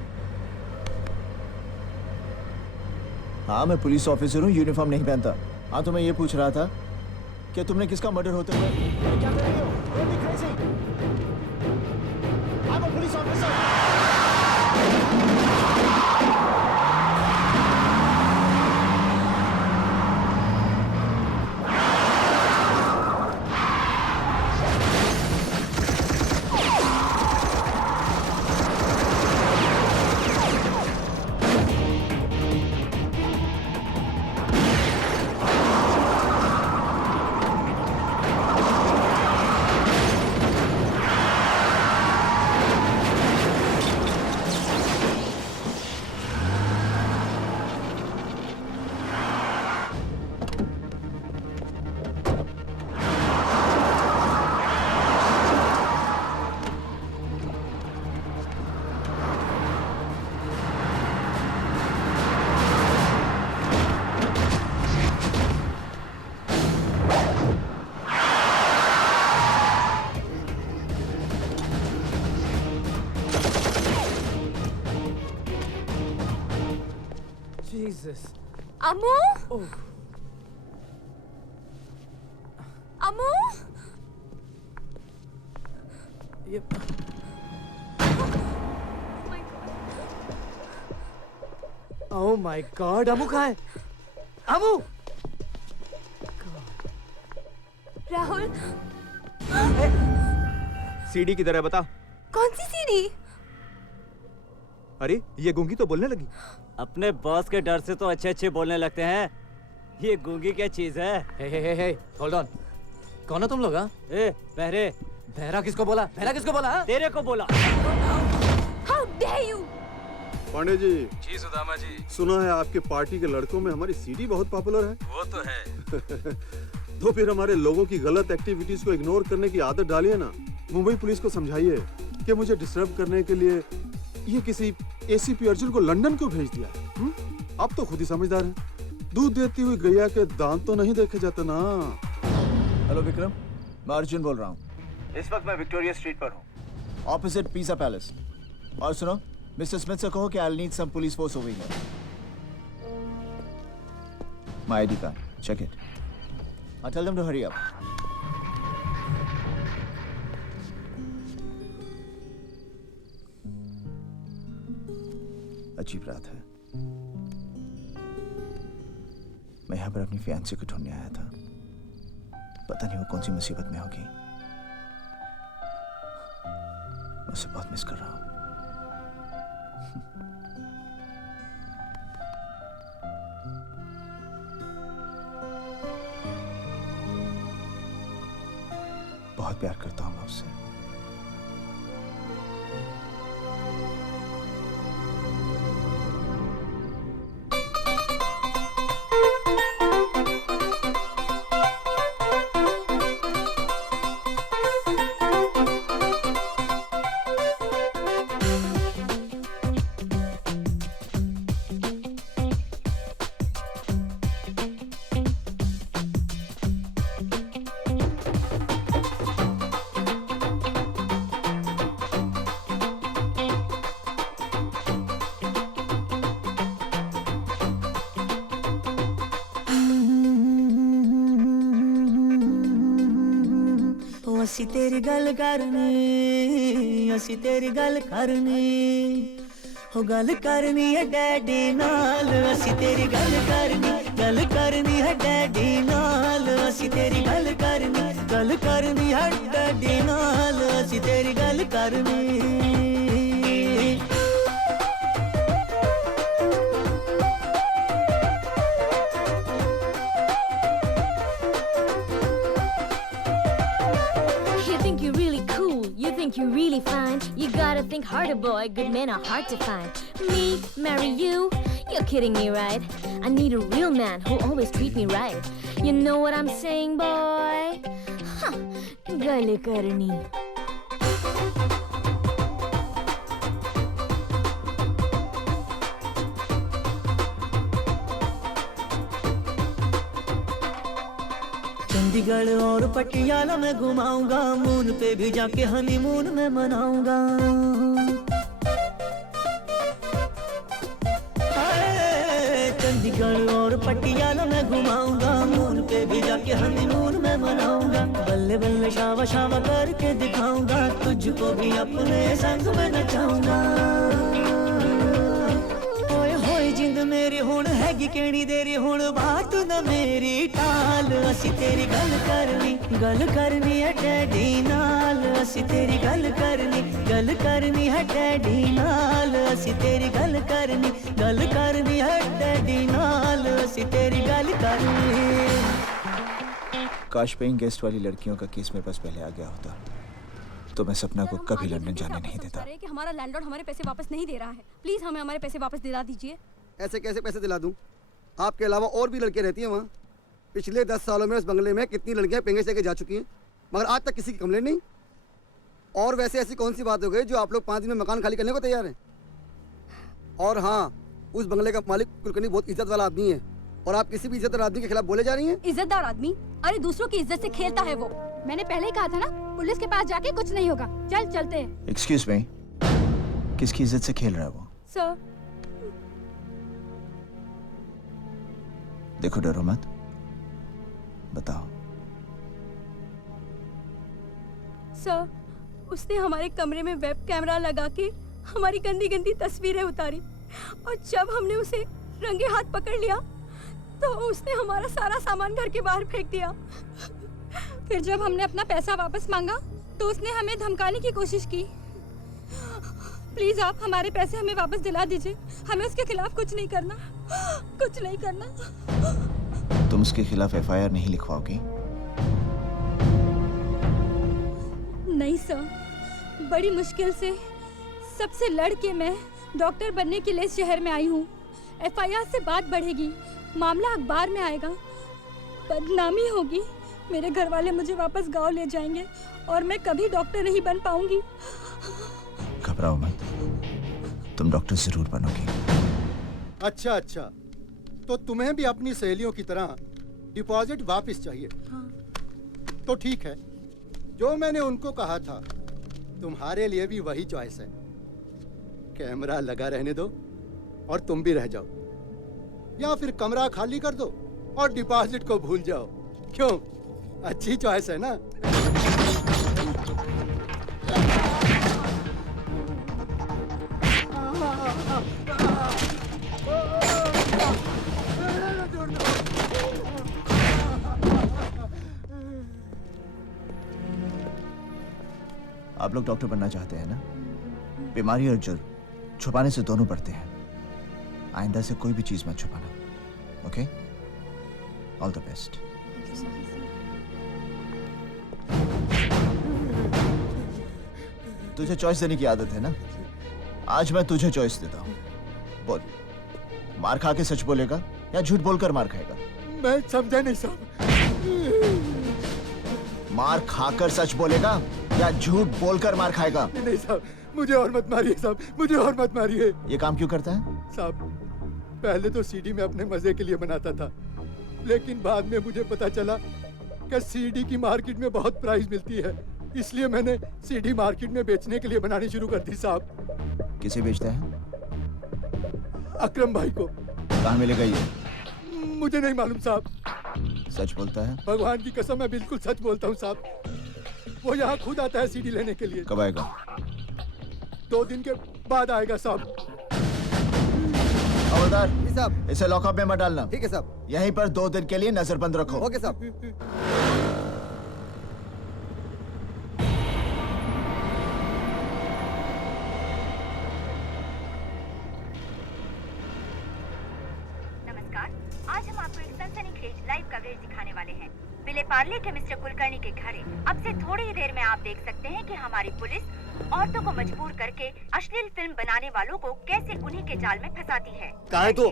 हाँ, मैं पुलिस ऑफिसर हूँ, यूनिफॉर्म नहीं पहनता। हाँ, तो मैं ये पूछ रहा था कि तुमने किसका मर्डर होते हुए क्या कर रही हो? Don't be crazy. I'm a police officer. Jesus. Amu? Oh. Amu? Yep. Oh my God. Amu कहाँ है? अमू? राहुल? सीडी किधर है बता? कौन सी सीडी? अरे ये गूंगी तो बोलने लगी। अपने बॉस के डर से तो अच्छे अच्छे बोलने लगते हैं। ये गूंगी क्या चीज है? हे होल्ड ऑन। कौन हो तुम लोग? हाँ, ए बहरे। बहरा किसको बोला? बहरा किसको बोला? तेरे को बोला। How dare you? Pandey ji. जी सुदामा जी। सुना है आपके पार्टी के लड़कों में हमारी सीडी बहुत पॉपुलर है। वो तो है। तो फिर हमारे लोगों की गलत एक्टिविटीज को इग्नोर करने की आदत डालिए ना। मुंबई पुलिस को समझाइए कि मुझे डिस्टर्ब करने के लिए ये किसी एसीपी अर्जुन को लंदन क्यों भेज दिया। अब तो खुद ही समझदार हैं। दूध देती हुई गैया के दांत तो नहीं देखे जाते ना। हेलो विक्रम, मैं अर्जुन बोल रहा हूँ। इस वक्त मैं विक्टोरिया स्ट्रीट पर हूँ, ऑपोजिट पिज़्ज़ा पैलेस। और सुनो, मिस्टर स्मिथ से कहो कि I need some police force over here. My ID card. Check it. I'll tell them to hurry up. अजीब रात है। मैं यहाँ पर अपनी फियांसी को ढूंढने आया था। पता नहीं वो कौन सी मुसीबत में होगी। मैं उसे बहुत मिस कर रहा हूँ। बहुत प्यार करता हूँ मैं उससे। ਅਸੀਂ ਤੇਰੀ ਗੱਲ ਕਰਨੀ ਅਸੀਂ ਤੇਰੀ ਗੱਲ ਕਰਨੀ ਹੋ ਗੱਲ ਕਰਨੀ ਹੈ ਡੈਡੀ ਨਾਲ ਅਸੀਂ ਤੇਰੀ ਗੱਲ ਕਰਨੀ ਹੈ ਡੈਡੀ ਨਾਲ ਅਸੀਂ ਤੇਰੀ ਗੱਲ ਕਰਨੀ ਹੈ ਡੈਡੀ ਨਾਲ ਅਸੀਂ ਤੇਰੀ ਗੱਲ ਕਰਨੀ You're really fine. You gotta think harder, boy. Good men are hard to find. Me, marry you? You're kidding me, right? I need a real man who'll always treat me right. You know what I'm saying, boy? Huh. Gal karni. Chandigarh और पटियाला में घुमाऊंगा moon पे भी जाके honeymoon में मनाऊंगा चंडीगढ़ और पटियाला में घुमाऊंगा मून पे भी जाके हनीमून में मनाऊंगा बल्ले बल्ले शावा शावा करके दिखाऊंगा तुझको भी अपने संग में नचाऊंगा जिंद मेरी हुण हैगी केड़ी देरी हुण बात न मेरी टाल असी तेरी गल करनी है डैडी नाल असी तेरी गल करनी है डैडी नाल असी तेरी गल करनी है डैडी नाल असी तेरी गल करनी काश पेइंग गेस्ट वाली लड़कियों का केस मेरे पास पहले आ गया होता तो मैं सपना को कभी लंदन जाने नहीं देता। कि हमारा लैंडलॉर्ड हमारे पैसे वापस नहीं दे रहा है, प्लीज हमें हमारे पैसे वापस दिला दीजिए। ऐसे कैसे पैसे दिला दूं? आपके अलावा और भी लड़कियां रहती हैं वहाँ। पिछले 10 सालों में उस बंगले में कितनी लड़कियां पेंगे से जा चुकी हैं, मगर आज तक किसी की कंप्लेंट नहीं। और वैसे ऐसी कौन सी बात हो गई जो आप लोग 5 दिन में मकान खाली करने को तैयार हैं? और हाँ, उस बंगले का मालिक कुलकर्णी बहुत इज्जत वाला आदमी है और आप किसी भी इज्जतदार आदमी के खिलाफ बोले जा रही हैं। इज्जतदार आदमी? अरे दूसरों की इज्जत से खेलता है वो। मैंने पहले ही कहा था ना, पुलिस के पास जाके कुछ नहीं होगा। चल चलते हैं। एक्सक्यूज मी, किसकी इज्जत से खेल रहा है वो? सर। देखो डरो मत, बताओ। सर, उसने हमारे कमरे में वेब कैमरा लगा के हमारी गंदी गंदी तस्वीरें उतारी और जब हमने उसे रंगे हाथ पकड़ लिया तो उसने हमारा सारा सामान घर के बाहर फेंक दिया। फिर जब हमने अपना पैसा वापस मांगा तो उसने हमें धमकाने की कोशिश की। प्लीज आप हमारे पैसे हमें वापस दिला दीजिए, हमें उसके खिलाफ कुछ नहीं करना, कुछ नहीं करना। तुम उसके खिलाफ एफआईआर नहीं लिखवाओगी? नहीं सर, बड़ी मुश्किल से सबसे लड़ के मैं डॉक्टर बनने के लिए शहर में आई हूँ। एफआईआर से बात बढ़ेगी, मामला अखबार में आएगा, बदनामी होगी, मेरे घर वाले मुझे वापस गांव ले जाएंगे और मैं कभी डॉक्टर नहीं बन पाऊंगी। घबराओ मत, तुम डॉक्टर जरूर बनोगी। अच्छा अच्छा, तो तुम्हें भी अपनी सहेलियों की तरह डिपॉजिट वापस चाहिए? हाँ। तो ठीक है, जो मैंने उनको कहा था तुम्हारे लिए भी वही चॉइस है। कैमरा लगा रहने दो और तुम भी रह जाओ, या फिर कमरा खाली कर दो और डिपॉजिट को भूल जाओ। क्यों? अच्छी चॉइस है ना? आप लोग डॉक्टर बनना चाहते हैं ना? बीमारी और जुर्म छुपाने से दोनों बढ़ते हैं। आइंदा से कोई भी चीज मत छुपाना। ओके? All the best. तुझे चॉइस देने की आदत है ना? आज मैं तुझे चॉइस देता हूँ। बोल, मार खा के सच बोलेगा या झूठ बोलकर मार खाएगा? मैं समझा नहीं साहब। मार खाकर सच बोलेगा या झूठ बोलकर मार खाएगा? नहीं साहब, मुझे और मत मारिए साहब, मुझे और मत मारिए। ये काम क्यों करता है? साहब, पहले तो सीडी में अपने मजे के लिए बनाता था, लेकिन बाद में मुझे पता चला कि सीडी की मार्केट में बहुत प्राइस मिलती है, इसलिए मैंने सीडी मार्केट में बेचने के लिए बनानी शुरू कर दी साहब। किसे बेचता है? अकरम भाई को। कहाँ मिलेगा ये? मुझे नहीं मालूम साहब। सच बोलता है? भगवान की कसम, मैं बिल्कुल सच बोलता हूँ साहब। वो यहाँ खुद आता है सीडी लेने के लिए। कब आएगा? 2 दिन के बाद आएगा साहब। हवलदार, जी साहब। इसे लॉकअप में मत डालना। ठीक है साहब। यहीं पर 2 दिन के लिए नजरबंद रखो। ओके साहब। आज हम आपको एक सनसनीखेज लाइव कवरेज दिखाने वाले हैं। विले पार्ले के मिस्टर कुलकर्णी के घर अब से थोड़ी ही देर में आप देख सकते हैं कि हमारी पुलिस औरतों को मजबूर करके अश्लील फिल्म बनाने वालों को कैसे उन्हीं के जाल में फंसाती है। कहाँ है तू?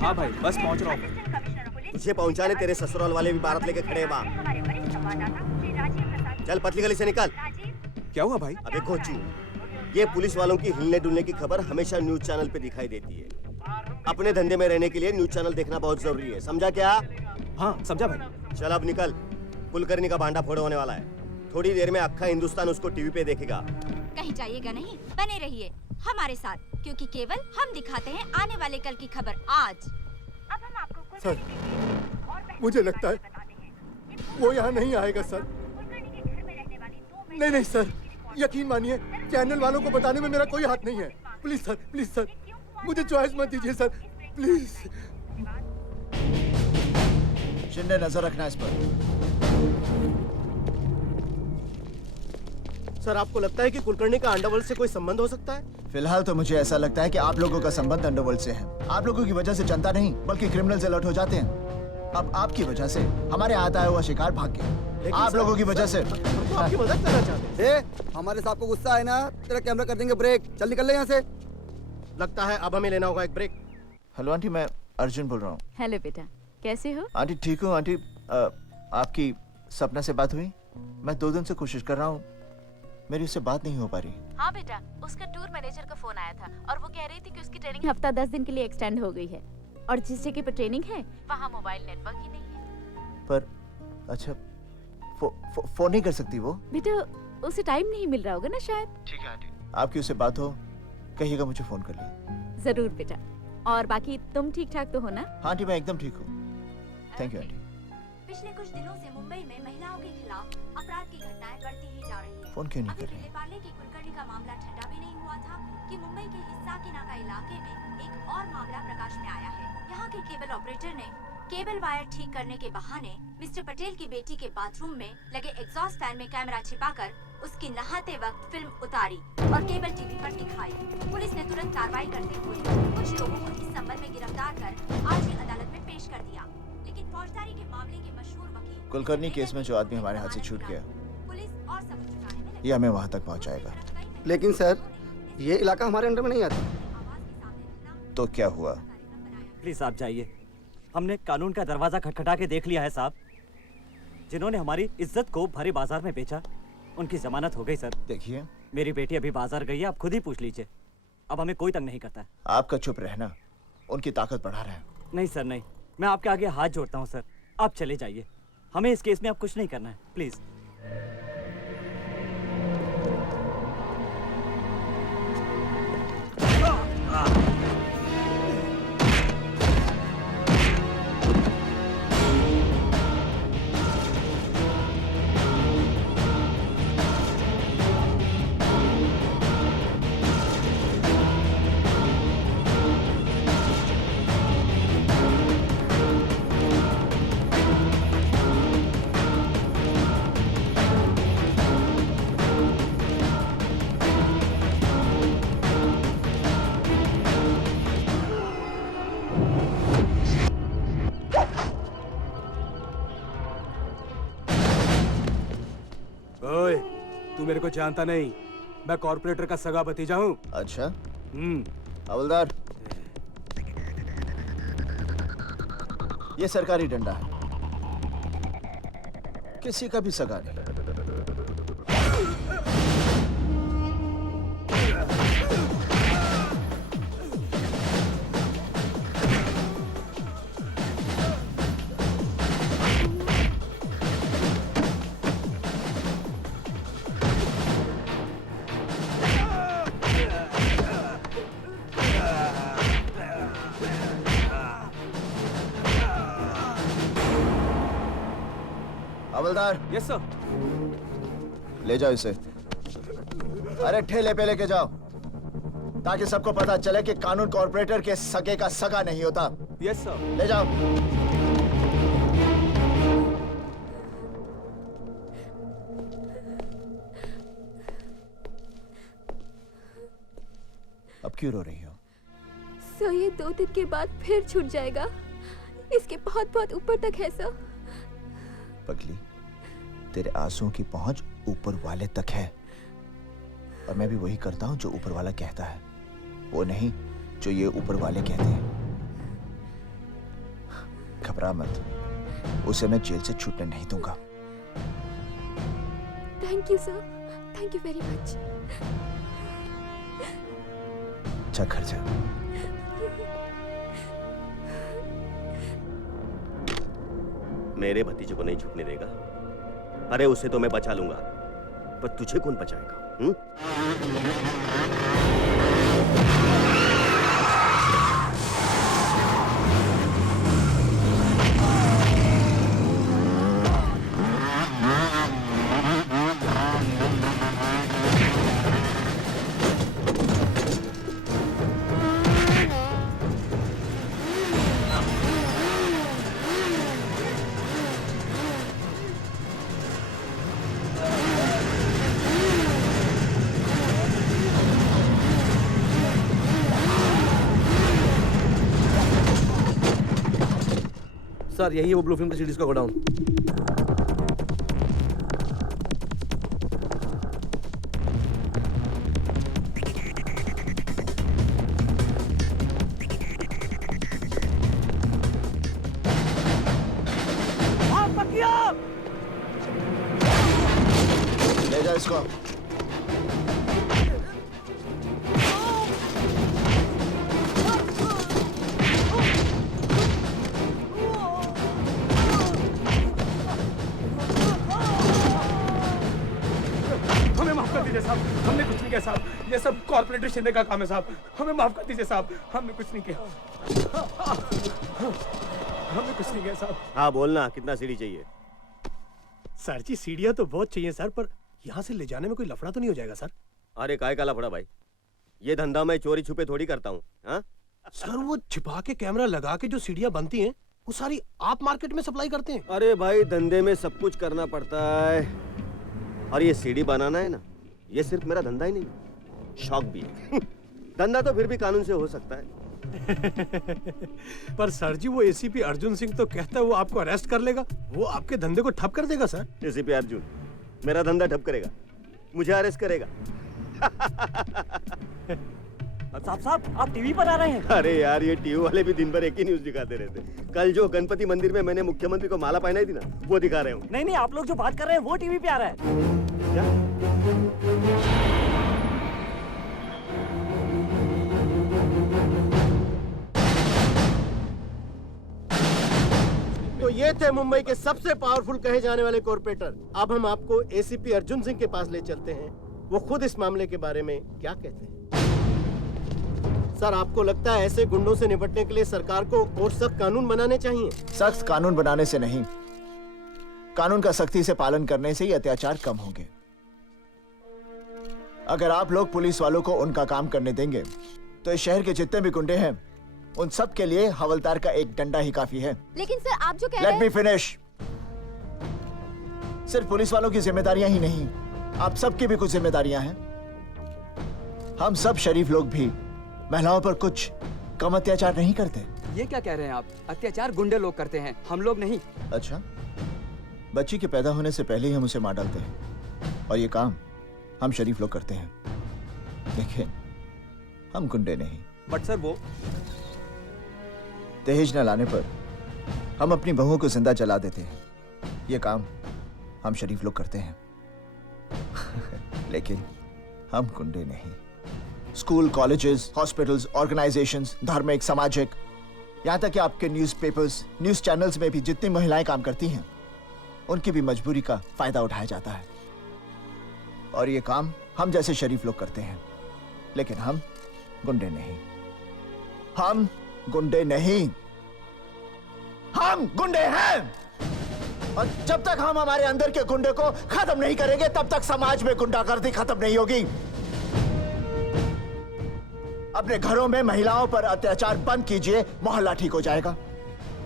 हाँ भाई, बस पहुंच रहा हूँ। तुझे पहुंचाने तेरे ससुराल वाले भी बारात लेके खड़े हैं वहाँ। हमारे वरिष्ठ संवाददाता श्री राजीव प्रसाद। चल पतली गली से निकल। क्या हुआ भाई? अबे कोचू, ये पुलिस वालों की हिलने डुलने की खबर हमेशा न्यूज चैनल पे दिखाई देती है। अपने धंधे में रहने के लिए न्यूज चैनल देखना बहुत जरूरी है, समझा क्या? हाँ समझा भाई। चल अब निकल, कुलकर्णी का भांडा फोड़ होने वाला है। थोड़ी देर में अक्खा हिंदुस्तान उसको टीवी पे देखेगा। कहीं जाइएगा नहीं, बने रहिए हमारे साथ, क्योंकि केवल हम दिखाते हैं आने वाले कल की खबर आज। अब हम आपको सर, मुझे लगता है वो यहाँ नहीं आएगा सर। नहीं नहीं सर, यकीन मानिए, चैनल वालों को बताने में मेरा कोई हाथ नहीं है। प्लीज सर, प्लीज सर, मुझे चॉइस मत दीजिए सर, प्लीज। शिंदे, नजर रखना इस पर। सर, आपको लगता है कि कुलकर्णी का अंडरवर्ल्ड से कोई संबंध हो सकता है? फिलहाल तो मुझे ऐसा लगता है कि आप लोगों का संबंध अंडरवर्ल्ड से है। आप लोगों की वजह से जनता नहीं बल्कि क्रिमिनल्स अलर्ट हो जाते हैं। अब आपकी वजह से हमारे हाथ आया हुआ शिकार भाग गया। आप लोगों की वजह से। तो आपकी मदद करना चाहते हैं। हमारे साहब को गुस्सा है ना, तेरा कैमरा कर देंगे ब्रेक। चल निकल ले यहाँ से। लगता है अब हमें लेना होगा एक ब्रेक। हेलो आंटी, मैं अर्जुन बोल रहा हूँ। हेलो बेटा, कैसे हो? आंटी ठीक हूँ आंटी। आपकी सपना से बात हुई? मैं 2 दिन से कोशिश कर रहा हूँ, मेरी उससे बात नहीं हो पा रही। हाँ बेटा, उसका टूर मैनेजर का फोन आया था और वो कह रही थी कि उसकी ट्रेनिंग हफ्ता 10 दिन के लिए एक्सटेंड हो गई है और जिस जगह पर ट्रेनिंग है वहाँ मोबाइल नेटवर्क ही नहीं है। पर अच्छा, फोन नहीं कर सकती वो? बेटा उसे टाइम नहीं मिल रहा होगा ना शायद। ठीक है आंटी, आपकी उससे बात हो कहिएगा मुझे फोन कर ले। जरूर बेटा। और बाकी तुम ठीक ठाक तो हो ना? हाँ आंटी, मैं एकदम ठीक हूँ। Thank you aunty. पिछले कुछ दिनों से मुंबई में महिलाओं के खिलाफ अपराध की घटनाएं बढ़ती ही जा रही है। फोन क्यों नहीं कर रही? विले पार्ले की कुलकर्णी का मामला ठंडा भी नहीं हुआ था कि मुंबई के हिस्सा के नाका इलाके में एक और मामला प्रकाश में आया है। यहाँ के केबल ऑपरेटर ने केबल वायर ठीक करने के बहाने मिस्टर पटेल की बेटी के बाथरूम में लगे एग्जॉस्ट फैन में कैमरा छिपाकर उसकी नहाते वक्त फिल्म उतारी और केबल टीवी पर दिखाई। पुलिस ने तुरंत कार्रवाई करते हुए कुछ लोगों को इस संबंध में गिरफ्तार कर आज ही अदालत में पेश कर दिया। लेकिन फौजदारी के मामले के मशहूर वकील कुलकर्णी केस में जो आदमी हमारे हाथ से छूट गया, पुलिस और सबूत जुटाने में ये हमें वहाँ तक पहुँचाएगा। लेकिन सर, ये इलाका हमारे अंडर में नहीं आता। तो क्या हुआ? प्लीज आप जाइए, हमने कानून का दरवाजा खटखटा के देख लिया है साहब। जिन्होंने हमारी इज्जत को भरे बाजार में बेचा, उनकी जमानत हो गई सर। देखिए, मेरी बेटी अभी बाजार गई है, आप खुद ही पूछ लीजिए। अब हमें कोई तंग नहीं करता है। आपका चुप रहना उनकी ताकत बढ़ा रहा है। नहीं सर नहीं, मैं आपके आगे हाथ जोड़ता हूँ सर, आप चले जाइए। हमें इस केस में अब कुछ नहीं करना है, प्लीज। मेरे को जानता नहीं, मैं कॉर्पोरेटर का सगा भतीजा हूँ। अच्छा। हवलदार, ये सरकारी डंडा है, किसी का भी सगा नहीं। हवलदार। Yes sir. ले जाओ इसे। अरे ठेले पे लेके जाओ, ताकि सबको पता चले कि कानून कॉर्पोरेटर के सगे का सगा नहीं होता। Yes sir. ले जाओ। अब क्यों रो रही हो? सर ये 2 दिन के बाद फिर छूट जाएगा, इसके बहुत बहुत ऊपर तक है सर। पगली, तेरे आंसुओं की पहुंच ऊपर वाले तक है, और मैं भी वही करता हूं जो ऊपर वाला कहता है, वो नहीं जो ये ऊपर वाले कहते हैं। घबरा मत, उसे मैं जेल से छूटने नहीं दूंगा। Thank you sir, thank you very much. अच्छा घर जा। मेरे भतीजे को नहीं छूटने देगा। अरे उसे तो मैं बचा लूंगा, पर तुझे कौन बचाएगा? सर यही है वो ब्लू फिल्म की सीरीज का गोडाउन। ले जा इसको। साहब, हमने कुछ नहीं किया साहब, ये सब कॉर्पोरेटर शिंदे का काम है साहब, हमें माफ कर दीजिए साहब, हमने कुछ नहीं किया, हमने कुछ नहीं किया साहब। हाँ बोलना, कितना सीढ़ी चाहिए? सर जी सीढ़ियाँ तो बहुत चाहिए सर, पर यहाँ से ले जाने में कोई लफड़ा तो नहीं हो जाएगा सर? अरे काय का लफड़ा भाई, ये धंधा मैं चोरी छुपे थोड़ी करता हूँ। हाँ सर वो छिपा के कैमरा लगा के जो सीढ़ियाँ बनती हैं वो सारी आप मार्केट में सप्लाई करते हैं? अरे भाई धंधे में सब कुछ करना पड़ता है, और ये सीढ़ी बनाना है ना, ये सिर्फ मेरा धंधा ही नहीं, शौक भी है। धंधा तो फिर भी कानून से हो सकता है। पर सर जी वो एसीपी अर्जुन सिंह तो कहता है वो आपको अरेस्ट कर लेगा, वो आपके धंधे को ठप कर देगा सर। एसीपी अर्जुन मेरा धंधा ठप करेगा, मुझे अरेस्ट करेगा। साहब आप टीवी पर आ रहे हैं? अरे यार ये टीवी वाले भी दिन भर एक ही न्यूज दिखाते रहते। कल जो गणपति मंदिर में मैंने मुख्यमंत्री को माला पहनाई थी ना, वो दिखा रहे हूँ। नहीं आप लोग जो बात कर रहे हैं वो टीवी पे आ रहा है। क्या? तो ये थे मुंबई के सबसे पावरफुल कहे जाने वाले कॉर्पोरेटर। अब हम आपको एसीपी अर्जुन सिंह के पास ले चलते हैं, वो खुद इस मामले के बारे में क्या कहते हैं। सर आपको लगता है ऐसे गुंडों से निपटने के लिए सरकार को और सख्त कानून बनाने चाहिए? सख्त कानून बनाने से नहीं, कानून का सख्ती से पालन करने से ही अत्याचार कम होंगे। अगर आप लोग पुलिस वालों को उनका काम करने देंगे तो इस शहर के जितने भी गुंडे हैं उन सब के लिए हवलदार का एक डंडा ही काफी है। लेकिन सर आप जो कह रहे लेट हैं। Me finish. सिर्फ पुलिस वालों की जिम्मेदारियां ही नहीं, आप सबकी भी कुछ जिम्मेदारियां हैं। हम सब शरीफ लोग भी महिलाओं पर कुछ कम अत्याचार नहीं करते। ये क्या कह रहे हैं आप? अत्याचार गुंडे लोग करते हैं, हम लोग नहीं। अच्छा, बच्ची के पैदा होने से पहले ही हम उसे मार डालते हैं, और ये काम हम शरीफ लोग करते हैं, लेकिन हम गुंडे नहीं। बट सर वो दहेज न लाने पर हम अपनी बहुओं को जिंदा जला देते हैं। ये काम हम शरीफ लोग करते हैं लेकिन हम गुंडे नहीं। स्कूल, कॉलेजेस, हॉस्पिटल्स, ऑर्गेनाइजेशंस, धार्मिक, सामाजिक, यहां तक कि आपके न्यूज़पेपर्स, न्यूज़ चैनल्स में भी जितनी महिलाएं काम करती हैं, उनकी भी मजबूरी का फायदा उठाया जाता है। और ये काम हम जैसे शरीफ लोग करते हैं, लेकिन हम गुंडे नहीं। हम गुंडे नहीं, हम गुंडे हैं। और जब तक हम हमारे अंदर के गुंडे को खत्म नहीं करेंगे, तब तक समाज में गुंडागर्दी खत्म नहीं होगी। अपने घरों में महिलाओं पर अत्याचार बंद कीजिए, मोहल्ला ठीक हो जाएगा।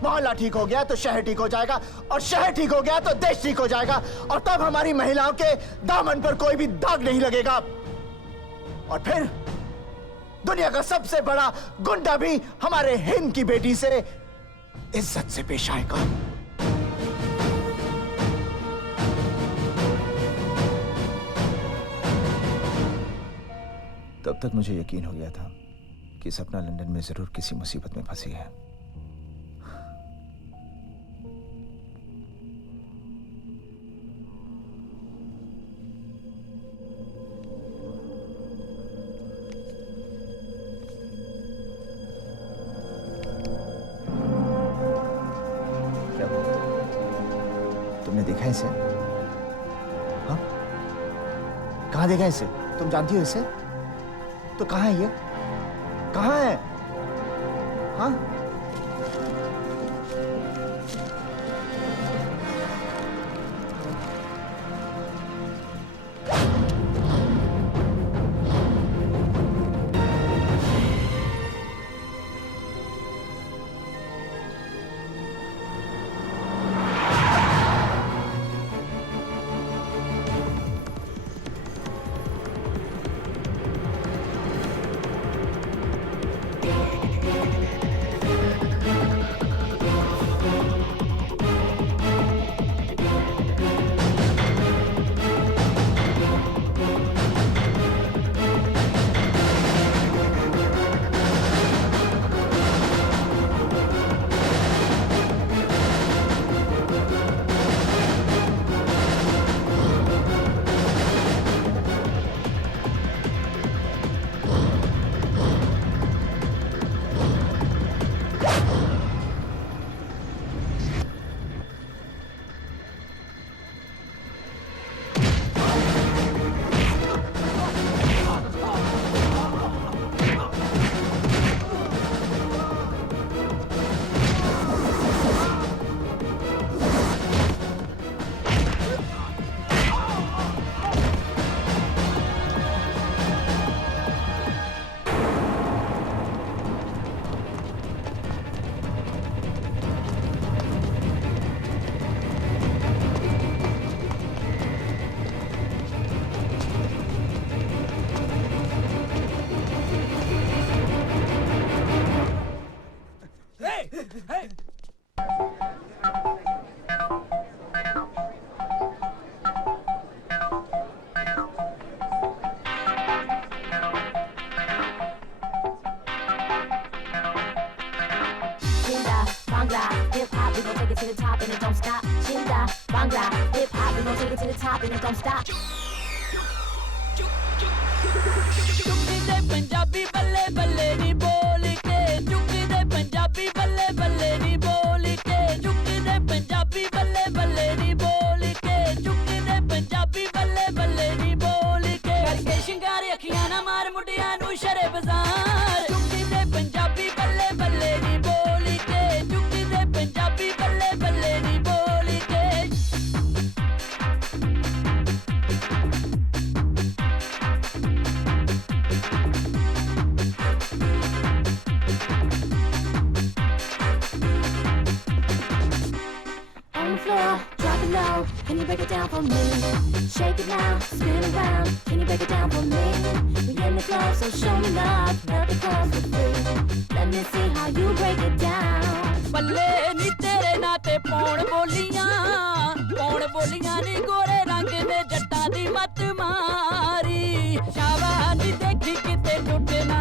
मोहल्ला ठीक हो गया तो शहर ठीक हो जाएगा, और शहर ठीक हो गया तो देश ठीक हो जाएगा। और तब हमारी महिलाओं के दामन पर कोई भी दाग नहीं लगेगा। और फिर दुनिया का सबसे बड़ा गुंडा भी हमारे हिंद की बेटी से इज्जत से पेश आएगा। तब तक मुझे यकीन हो गया था कि सपना लंदन में जरूर किसी मुसीबत में फंसी है। क्या बात? तुमने देखा इसे? हाँ? कहाँ देखा इसे? तुम जानती हो इसे? तो कहाँ है ये? कहाँ है? हाँ? पंजाबी बल्ले बल्ले नी बोल के चुकी दे पंजाबी बल्ले बल्ले नी बोल के चुकी दे पंजाबी बल्ले बल्ले नी बोल के चुकी दे पंजाबी बल्ले बल्ले नी बोल के करके शिंगार अखियां ना मार मुंडियां नु शरे बाजार चुकी दे पंजाबी बल्ले बल्ले नी बोल के चुकी दे पंजाबी बल्ले बल्ले नी बोल के Drop it low, can you break it down for me? Shake it now, spin around, can you break it down for me? We in the club, so show me love, nothing comes for free. Let me see how you break it down. बल्ले नी तेरे नाते पौन बोलियां नी गोरे रंग ने जट्टा दी मत मारी शाबानी देखी किते टूट ना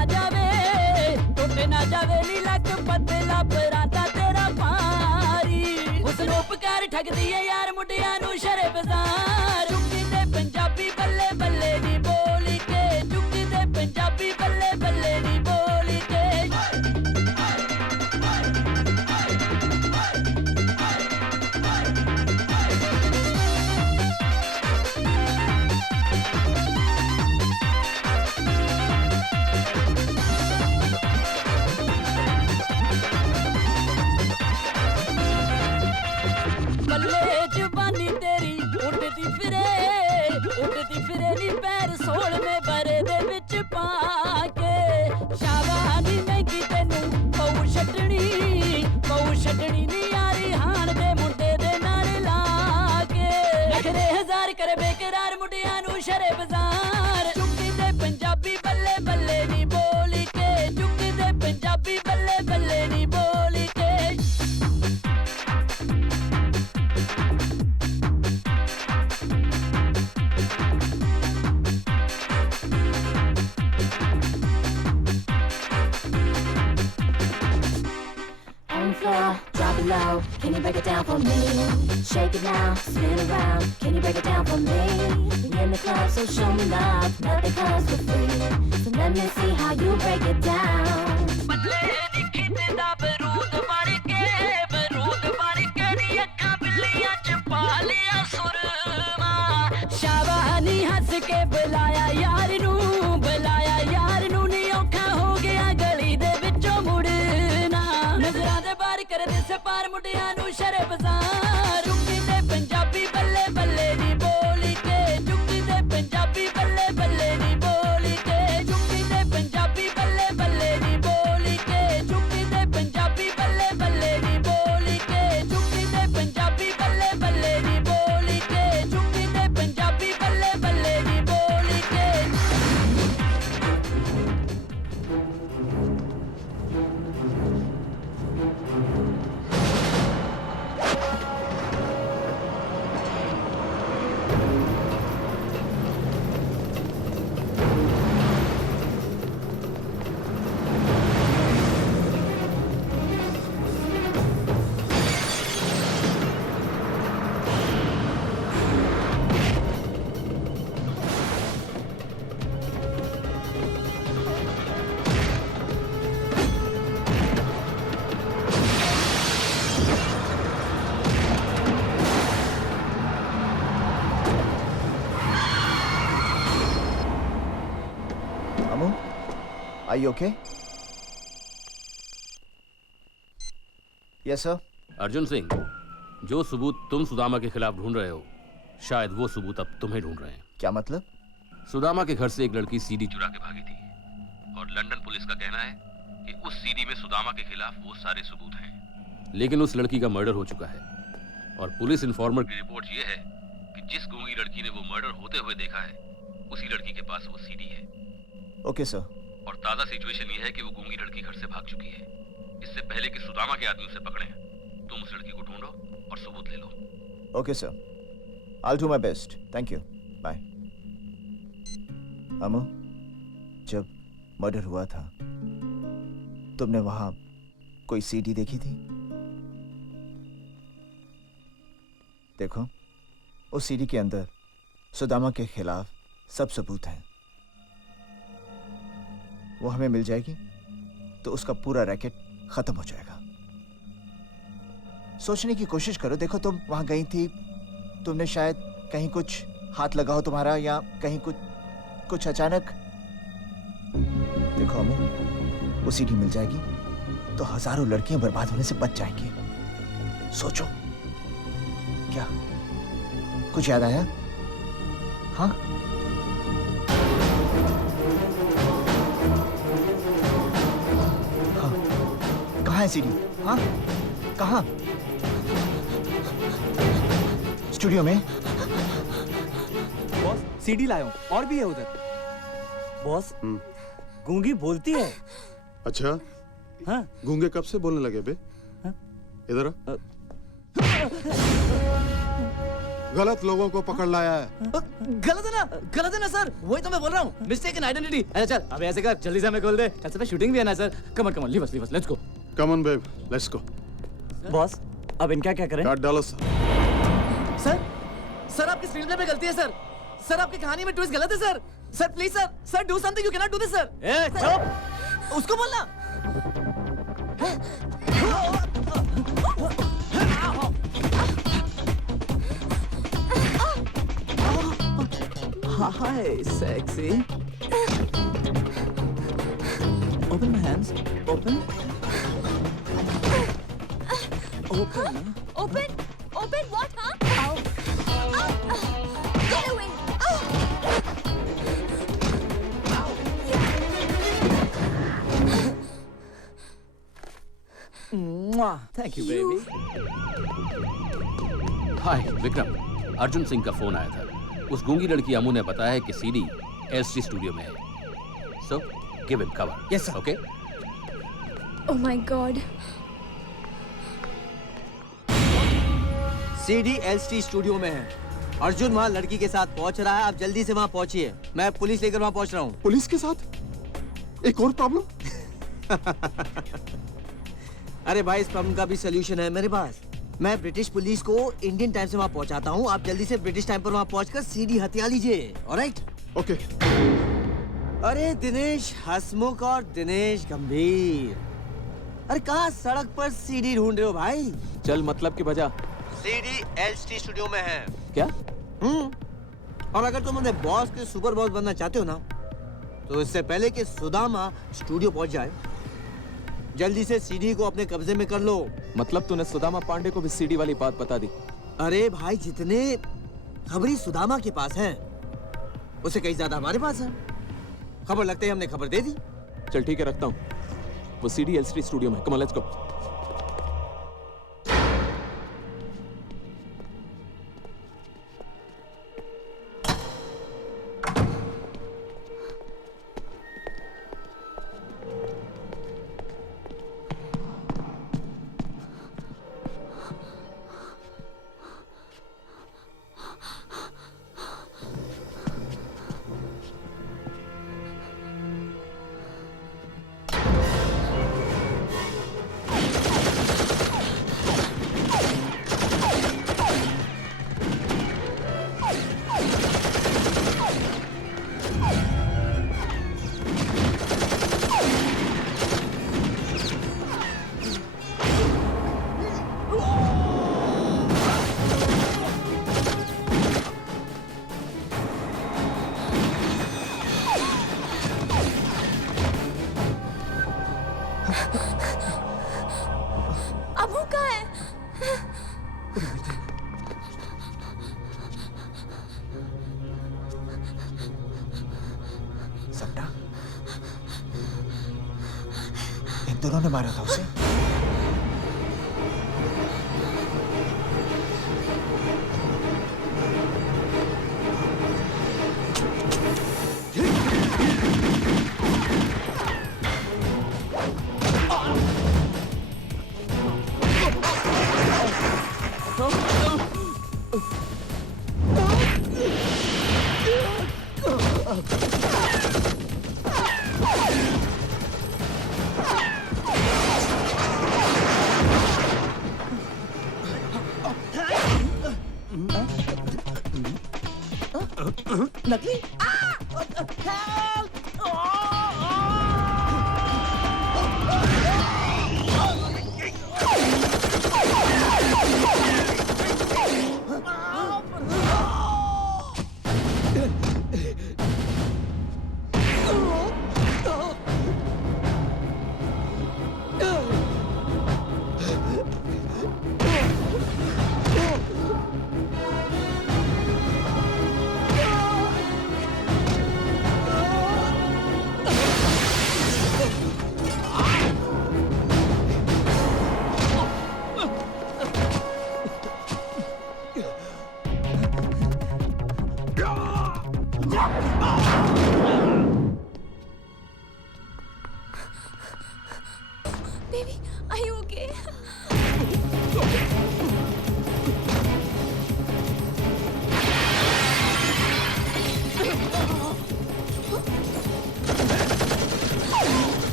जावे नी लक पतला परांदा तेरा पारी हुस्न उपकार ठग दिए यार मुंडिया नू शरे बाजार चुक्की ते पंजाबी बल्ले बल्ले नी बोली के चुक्की ते पंजाबी बल्ले बल्ले नी बोली के बल्ले जुबानी तेरी उड़ती फिरे नी पैर सोल में बरे दे विच पाके शाबानी महंगी तेनू पऊ छटनी नी यारी हान दे मुंडे दे नाल लाके नखरे हजार करे बेकरार मुंडिया नू शरे बाजार चुक्की दे पंजाबी बल्ले बल्ले नी बोली के चुक्की दे पंजाबी बल्ले बल्ले नी बोली के Drop it low, can you break it down for me? Shake it now, spin around, can you break it down for me? You're in the club, so show me love, nothing comes for free. So let me see how you break it down. बदले दिखे ते दा बरूद बन के नी अक्खां बिल्लियां च पा लिया सुरमा शाबानी हंस के बुलाया यार नू नी औखा हो गया गली दे विचों मुड़ना नजरां दे बार कर दे से पार मुंडिया नू शरे बाजार चुक्की ते पंजाबी बल्ले बल्ले नी बोली के चुक्की ते पंजाबी बल्ले बल्ले नी बोली के चुक्की ते पंजाबी बल्ले बल्ले नी बोली के चुक्की ते पंजाबी बल्ले बल्ले नी बोली के चुक्की ते पंजाबी बल्ले बल्ले नी बोली के चुक्की ते पंजाबी बल्ले बल्ले नी बोली के Are you okay? Yes, sir. Arjun Singh, जो सबूत तुम सुदामा के खिलाफ ढूंढ रहे हो, शायद वो सबूत अब तुम्हें ढूंढ रहे हैं। क्या मतलब? सुदामा के घर से एक लड़की सीडी चुरा के भागी थी और लंदन पुलिस का कहना है कि उस सीडी में सुदामा के खिलाफ वो सारे सबूत हैं। लेकिन उस लड़की का मर्डर हो चुका है और पुलिस इन्फॉर्मर की रिपोर्ट ये है कि जिस गूंगी लड़की ने वो मर्डर होते हुए देखा है, उसी लड़की के पास वो सीडी है। Okay sir. और ताजा सिचुएशन ये है कि वो गूंगी लड़की घर से भाग चुकी है। इससे पहले कि सुदामा के आदमी उसे पकड़े, तुम उस लड़की को ढूंढो और सबूत ले लो। Okay sir, I'll do my best. Thank you. Bye. Amu, जब मर्डर हुआ था, तुमने वहां कोई सीडी देखी थी? देखो, उस सीडी के अंदर सुदामा के खिलाफ सब सबूत हैं। वो हमें मिल जाएगी तो उसका पूरा रैकेट खत्म हो जाएगा। सोचने की कोशिश करो। देखो, तुम वहां गई थी, तुमने शायद कहीं कुछ हाथ लगा हो तुम्हारा, या कहीं कुछ अचानक। देखो अमू, वो सीडी मिल जाएगी तो हजारों लड़कियां बर्बाद होने से बच जाएंगी। सोचो, क्या कुछ याद आया? हाँ, कहाँ है सीडी? हाँ, कहाँ? स्टूडियो में। बॉस, सीडी लाया हूँ, और भी है उधर। बॉस, गूंगी बोलती है। अच्छा? हाँ। गूंगे कब से बोलने लगे बे? हाँ? इधर आ। गलत लोगों को पकड़ लाया है। गलत है ना सर, वही तो मैं बोल रहा हूँ, मिस्टेक इन आइडेंटिटी। अरे चल अब ऐसे कर, जल्दी से हमें खोल दे, कल सुबह शूटिंग भी है ना sir. Come on leave us, let's go. Come on babe, let's go. Boss अब इनका क्या करें? काट डालो सर। सर आपकी स्क्रीन प्ले में गलती है सर। सर आपकी कहानी में ट्विस्ट गलत है sir. Sir please sir do something, you can not do this sir. ए चुप, उसको बोलना। Hi, sexy. Open my hands. Open. Open. Open what, huh? Get away! Thank you, baby. हाय विक्रम, अर्जुन सिंह का फोन आया था। उस गूंगी लड़की अमू ने बताया है कि सीडी एलसी स्टूडियो में है। So give him cover. Yes sir. Okay. Oh my God! CD LC studio में है। अर्जुन वहाँ लड़की के साथ पहुँच रहा है, आप जल्दी से वहाँ पहुँचिए। मैं पुलिस लेकर वहाँ पहुँच रहा हूँ। पुलिस के साथ? एक और प्रॉब्लम? अरे भाई, इस प्रॉब्लम का भी सोल्यूशन है मेरे पास। मैं ब्रिटिश पुलिस को इंडियन टाइम से वहाँ पहुँचाता हूँ। आप जल्दी से ब्रिटिश टाइम पर वहाँ पहुँचकर सीडी हथिया लीजिए। ऑलराइट? ओके। अरे दिनेश हसमुख और दिनेश गंभीर, अरे कहाँ सड़क पर सीडी ढूंढ रहे हो भाई? चल मतलब की बजा। सीडी एलसी स्टूडियो में है। क्या? और अगर तुम अपने बॉस के सुपर बॉस बनना चाहते हो ना, तो इससे पहले कि सुदामा स्टूडियो पहुंच जाए, जल्दी से सीडी को अपने कब्जे में कर लो। मतलब तूने सुदामा पांडे को भी सीडी वाली बात बता दी? अरे भाई, जितने खबरी सुदामा के पास हैं, उससे कहीं ज्यादा हमारे पास है। खबर लगते ही हमने खबर दे दी। चल ठीक है, रखता हूँ। वो सीडी एलसी स्टूडियो में। Come on let's go. Abu कहाँ है? सपना, इन दोनों ने मारा था उसे। नकली?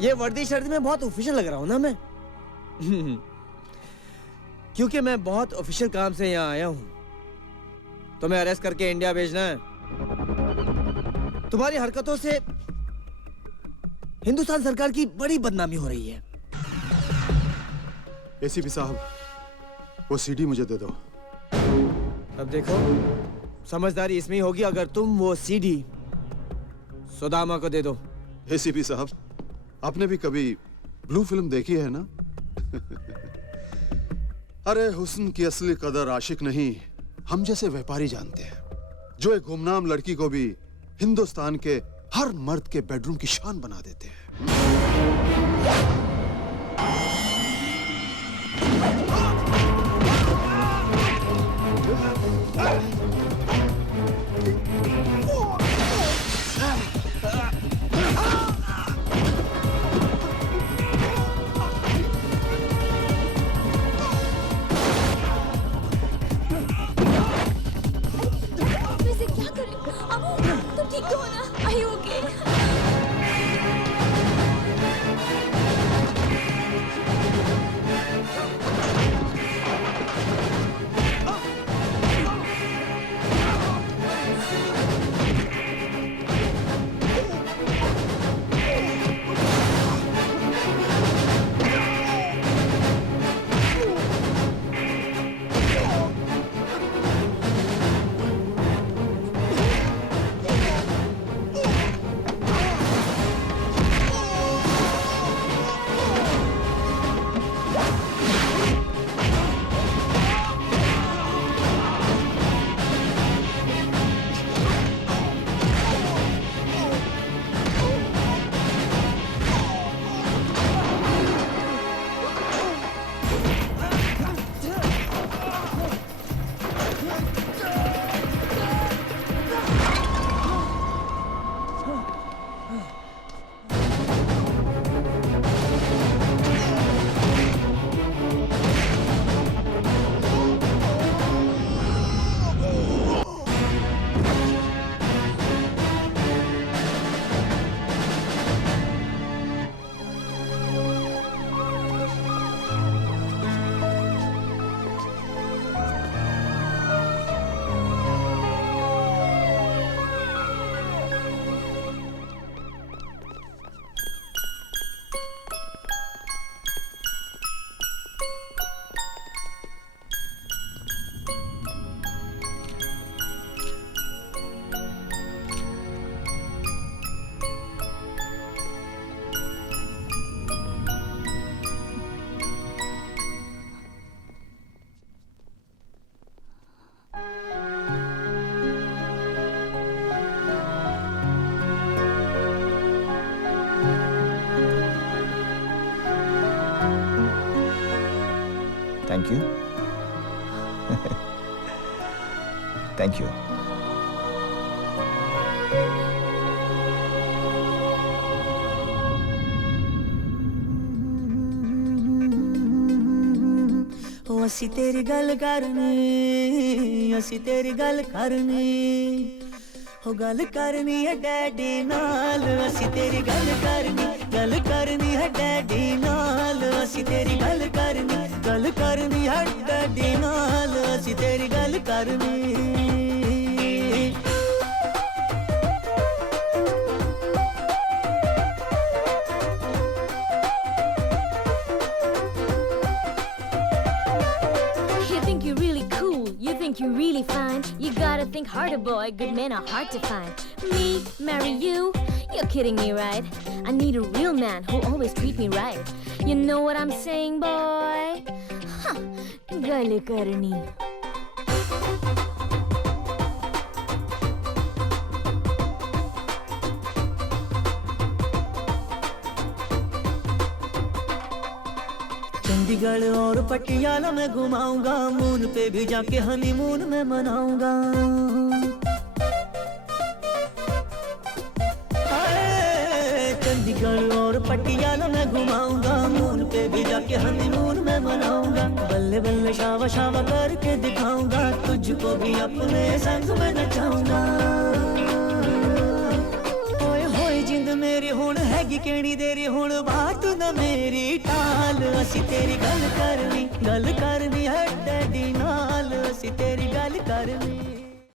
ये वर्दी शर्दी में बहुत ऑफिशियल लग रहा हूँ ना मैं? क्योंकि मैं बहुत ऑफिशियल काम से यहाँ आया हूँ। तुम्हें अरेस्ट करके इंडिया भेजना है। तुम्हारी हरकतों से हिंदुस्तान सरकार की बड़ी बदनामी हो रही है। एसीपी साहब, वो सीडी मुझे दे दो। अब देखो, समझदारी इसमें ही होगी अगर तुम वो सीडी सुदामा को दे दो। एसीपी साहब, आपने भी कभी ब्लू फिल्म देखी है ना? अरे हुस्न की असली कदर आशिक नहीं, हम जैसे व्यापारी जानते हैं, जो एक गुमनाम लड़की को भी हिंदुस्तान के हर मर्द के बेडरूम की शान बना देते हैं। Thank you. Thank you. ਅਸੀਂ ਤੇਰੀ ਗੱਲ ਕਰਨੀ, ਅਸੀਂ ਤੇਰੀ ਗੱਲ ਕਰਨੀ, ਹੋ ਗੱਲ ਕਰਨੀ ਹੈ ਡੈਡੀ ਨਾਲ, ਅਸੀਂ ਤੇਰੀ ਗੱਲ ਕਰਨੀ ਹੈ ਡੈਡੀ ਨਾਲ, ਅਸੀਂ ਤੇਰੀ ਗੱਲ ਕਰਨੀ ਹੈ ਡੈਡੀ ਨਾਲ, ਅਸੀਂ ਤੇਰੀ ਗੱਲ ਕਰਨੀ। You're really fine. You gotta think harder, boy. Good men are hard to find. Me, marry you? You're kidding me, right? I need a real man who'll always treat me right. You know what I'm saying, boy? Huh. Gal karni. Chandigarh और पटियाला में घुमाऊंगा, moon पे भी जाके honeymoon में मनाऊंगा। चंडीगढ़ और पटियाला में घुमाऊंगा, मून पे भी जाके हनीमून में मनाऊंगा। बल्ले बल्ले शावा शावा करके दिखाऊंगा, तुझको भी अपने संग में नचाऊंगा। ओए होए जिंद मेरी तेरी हुण हैगी केड़ी देरी हुण बात ना मेरी टाल असी तेरी गल करनी है डैडी नाल असी तेरी गल करनी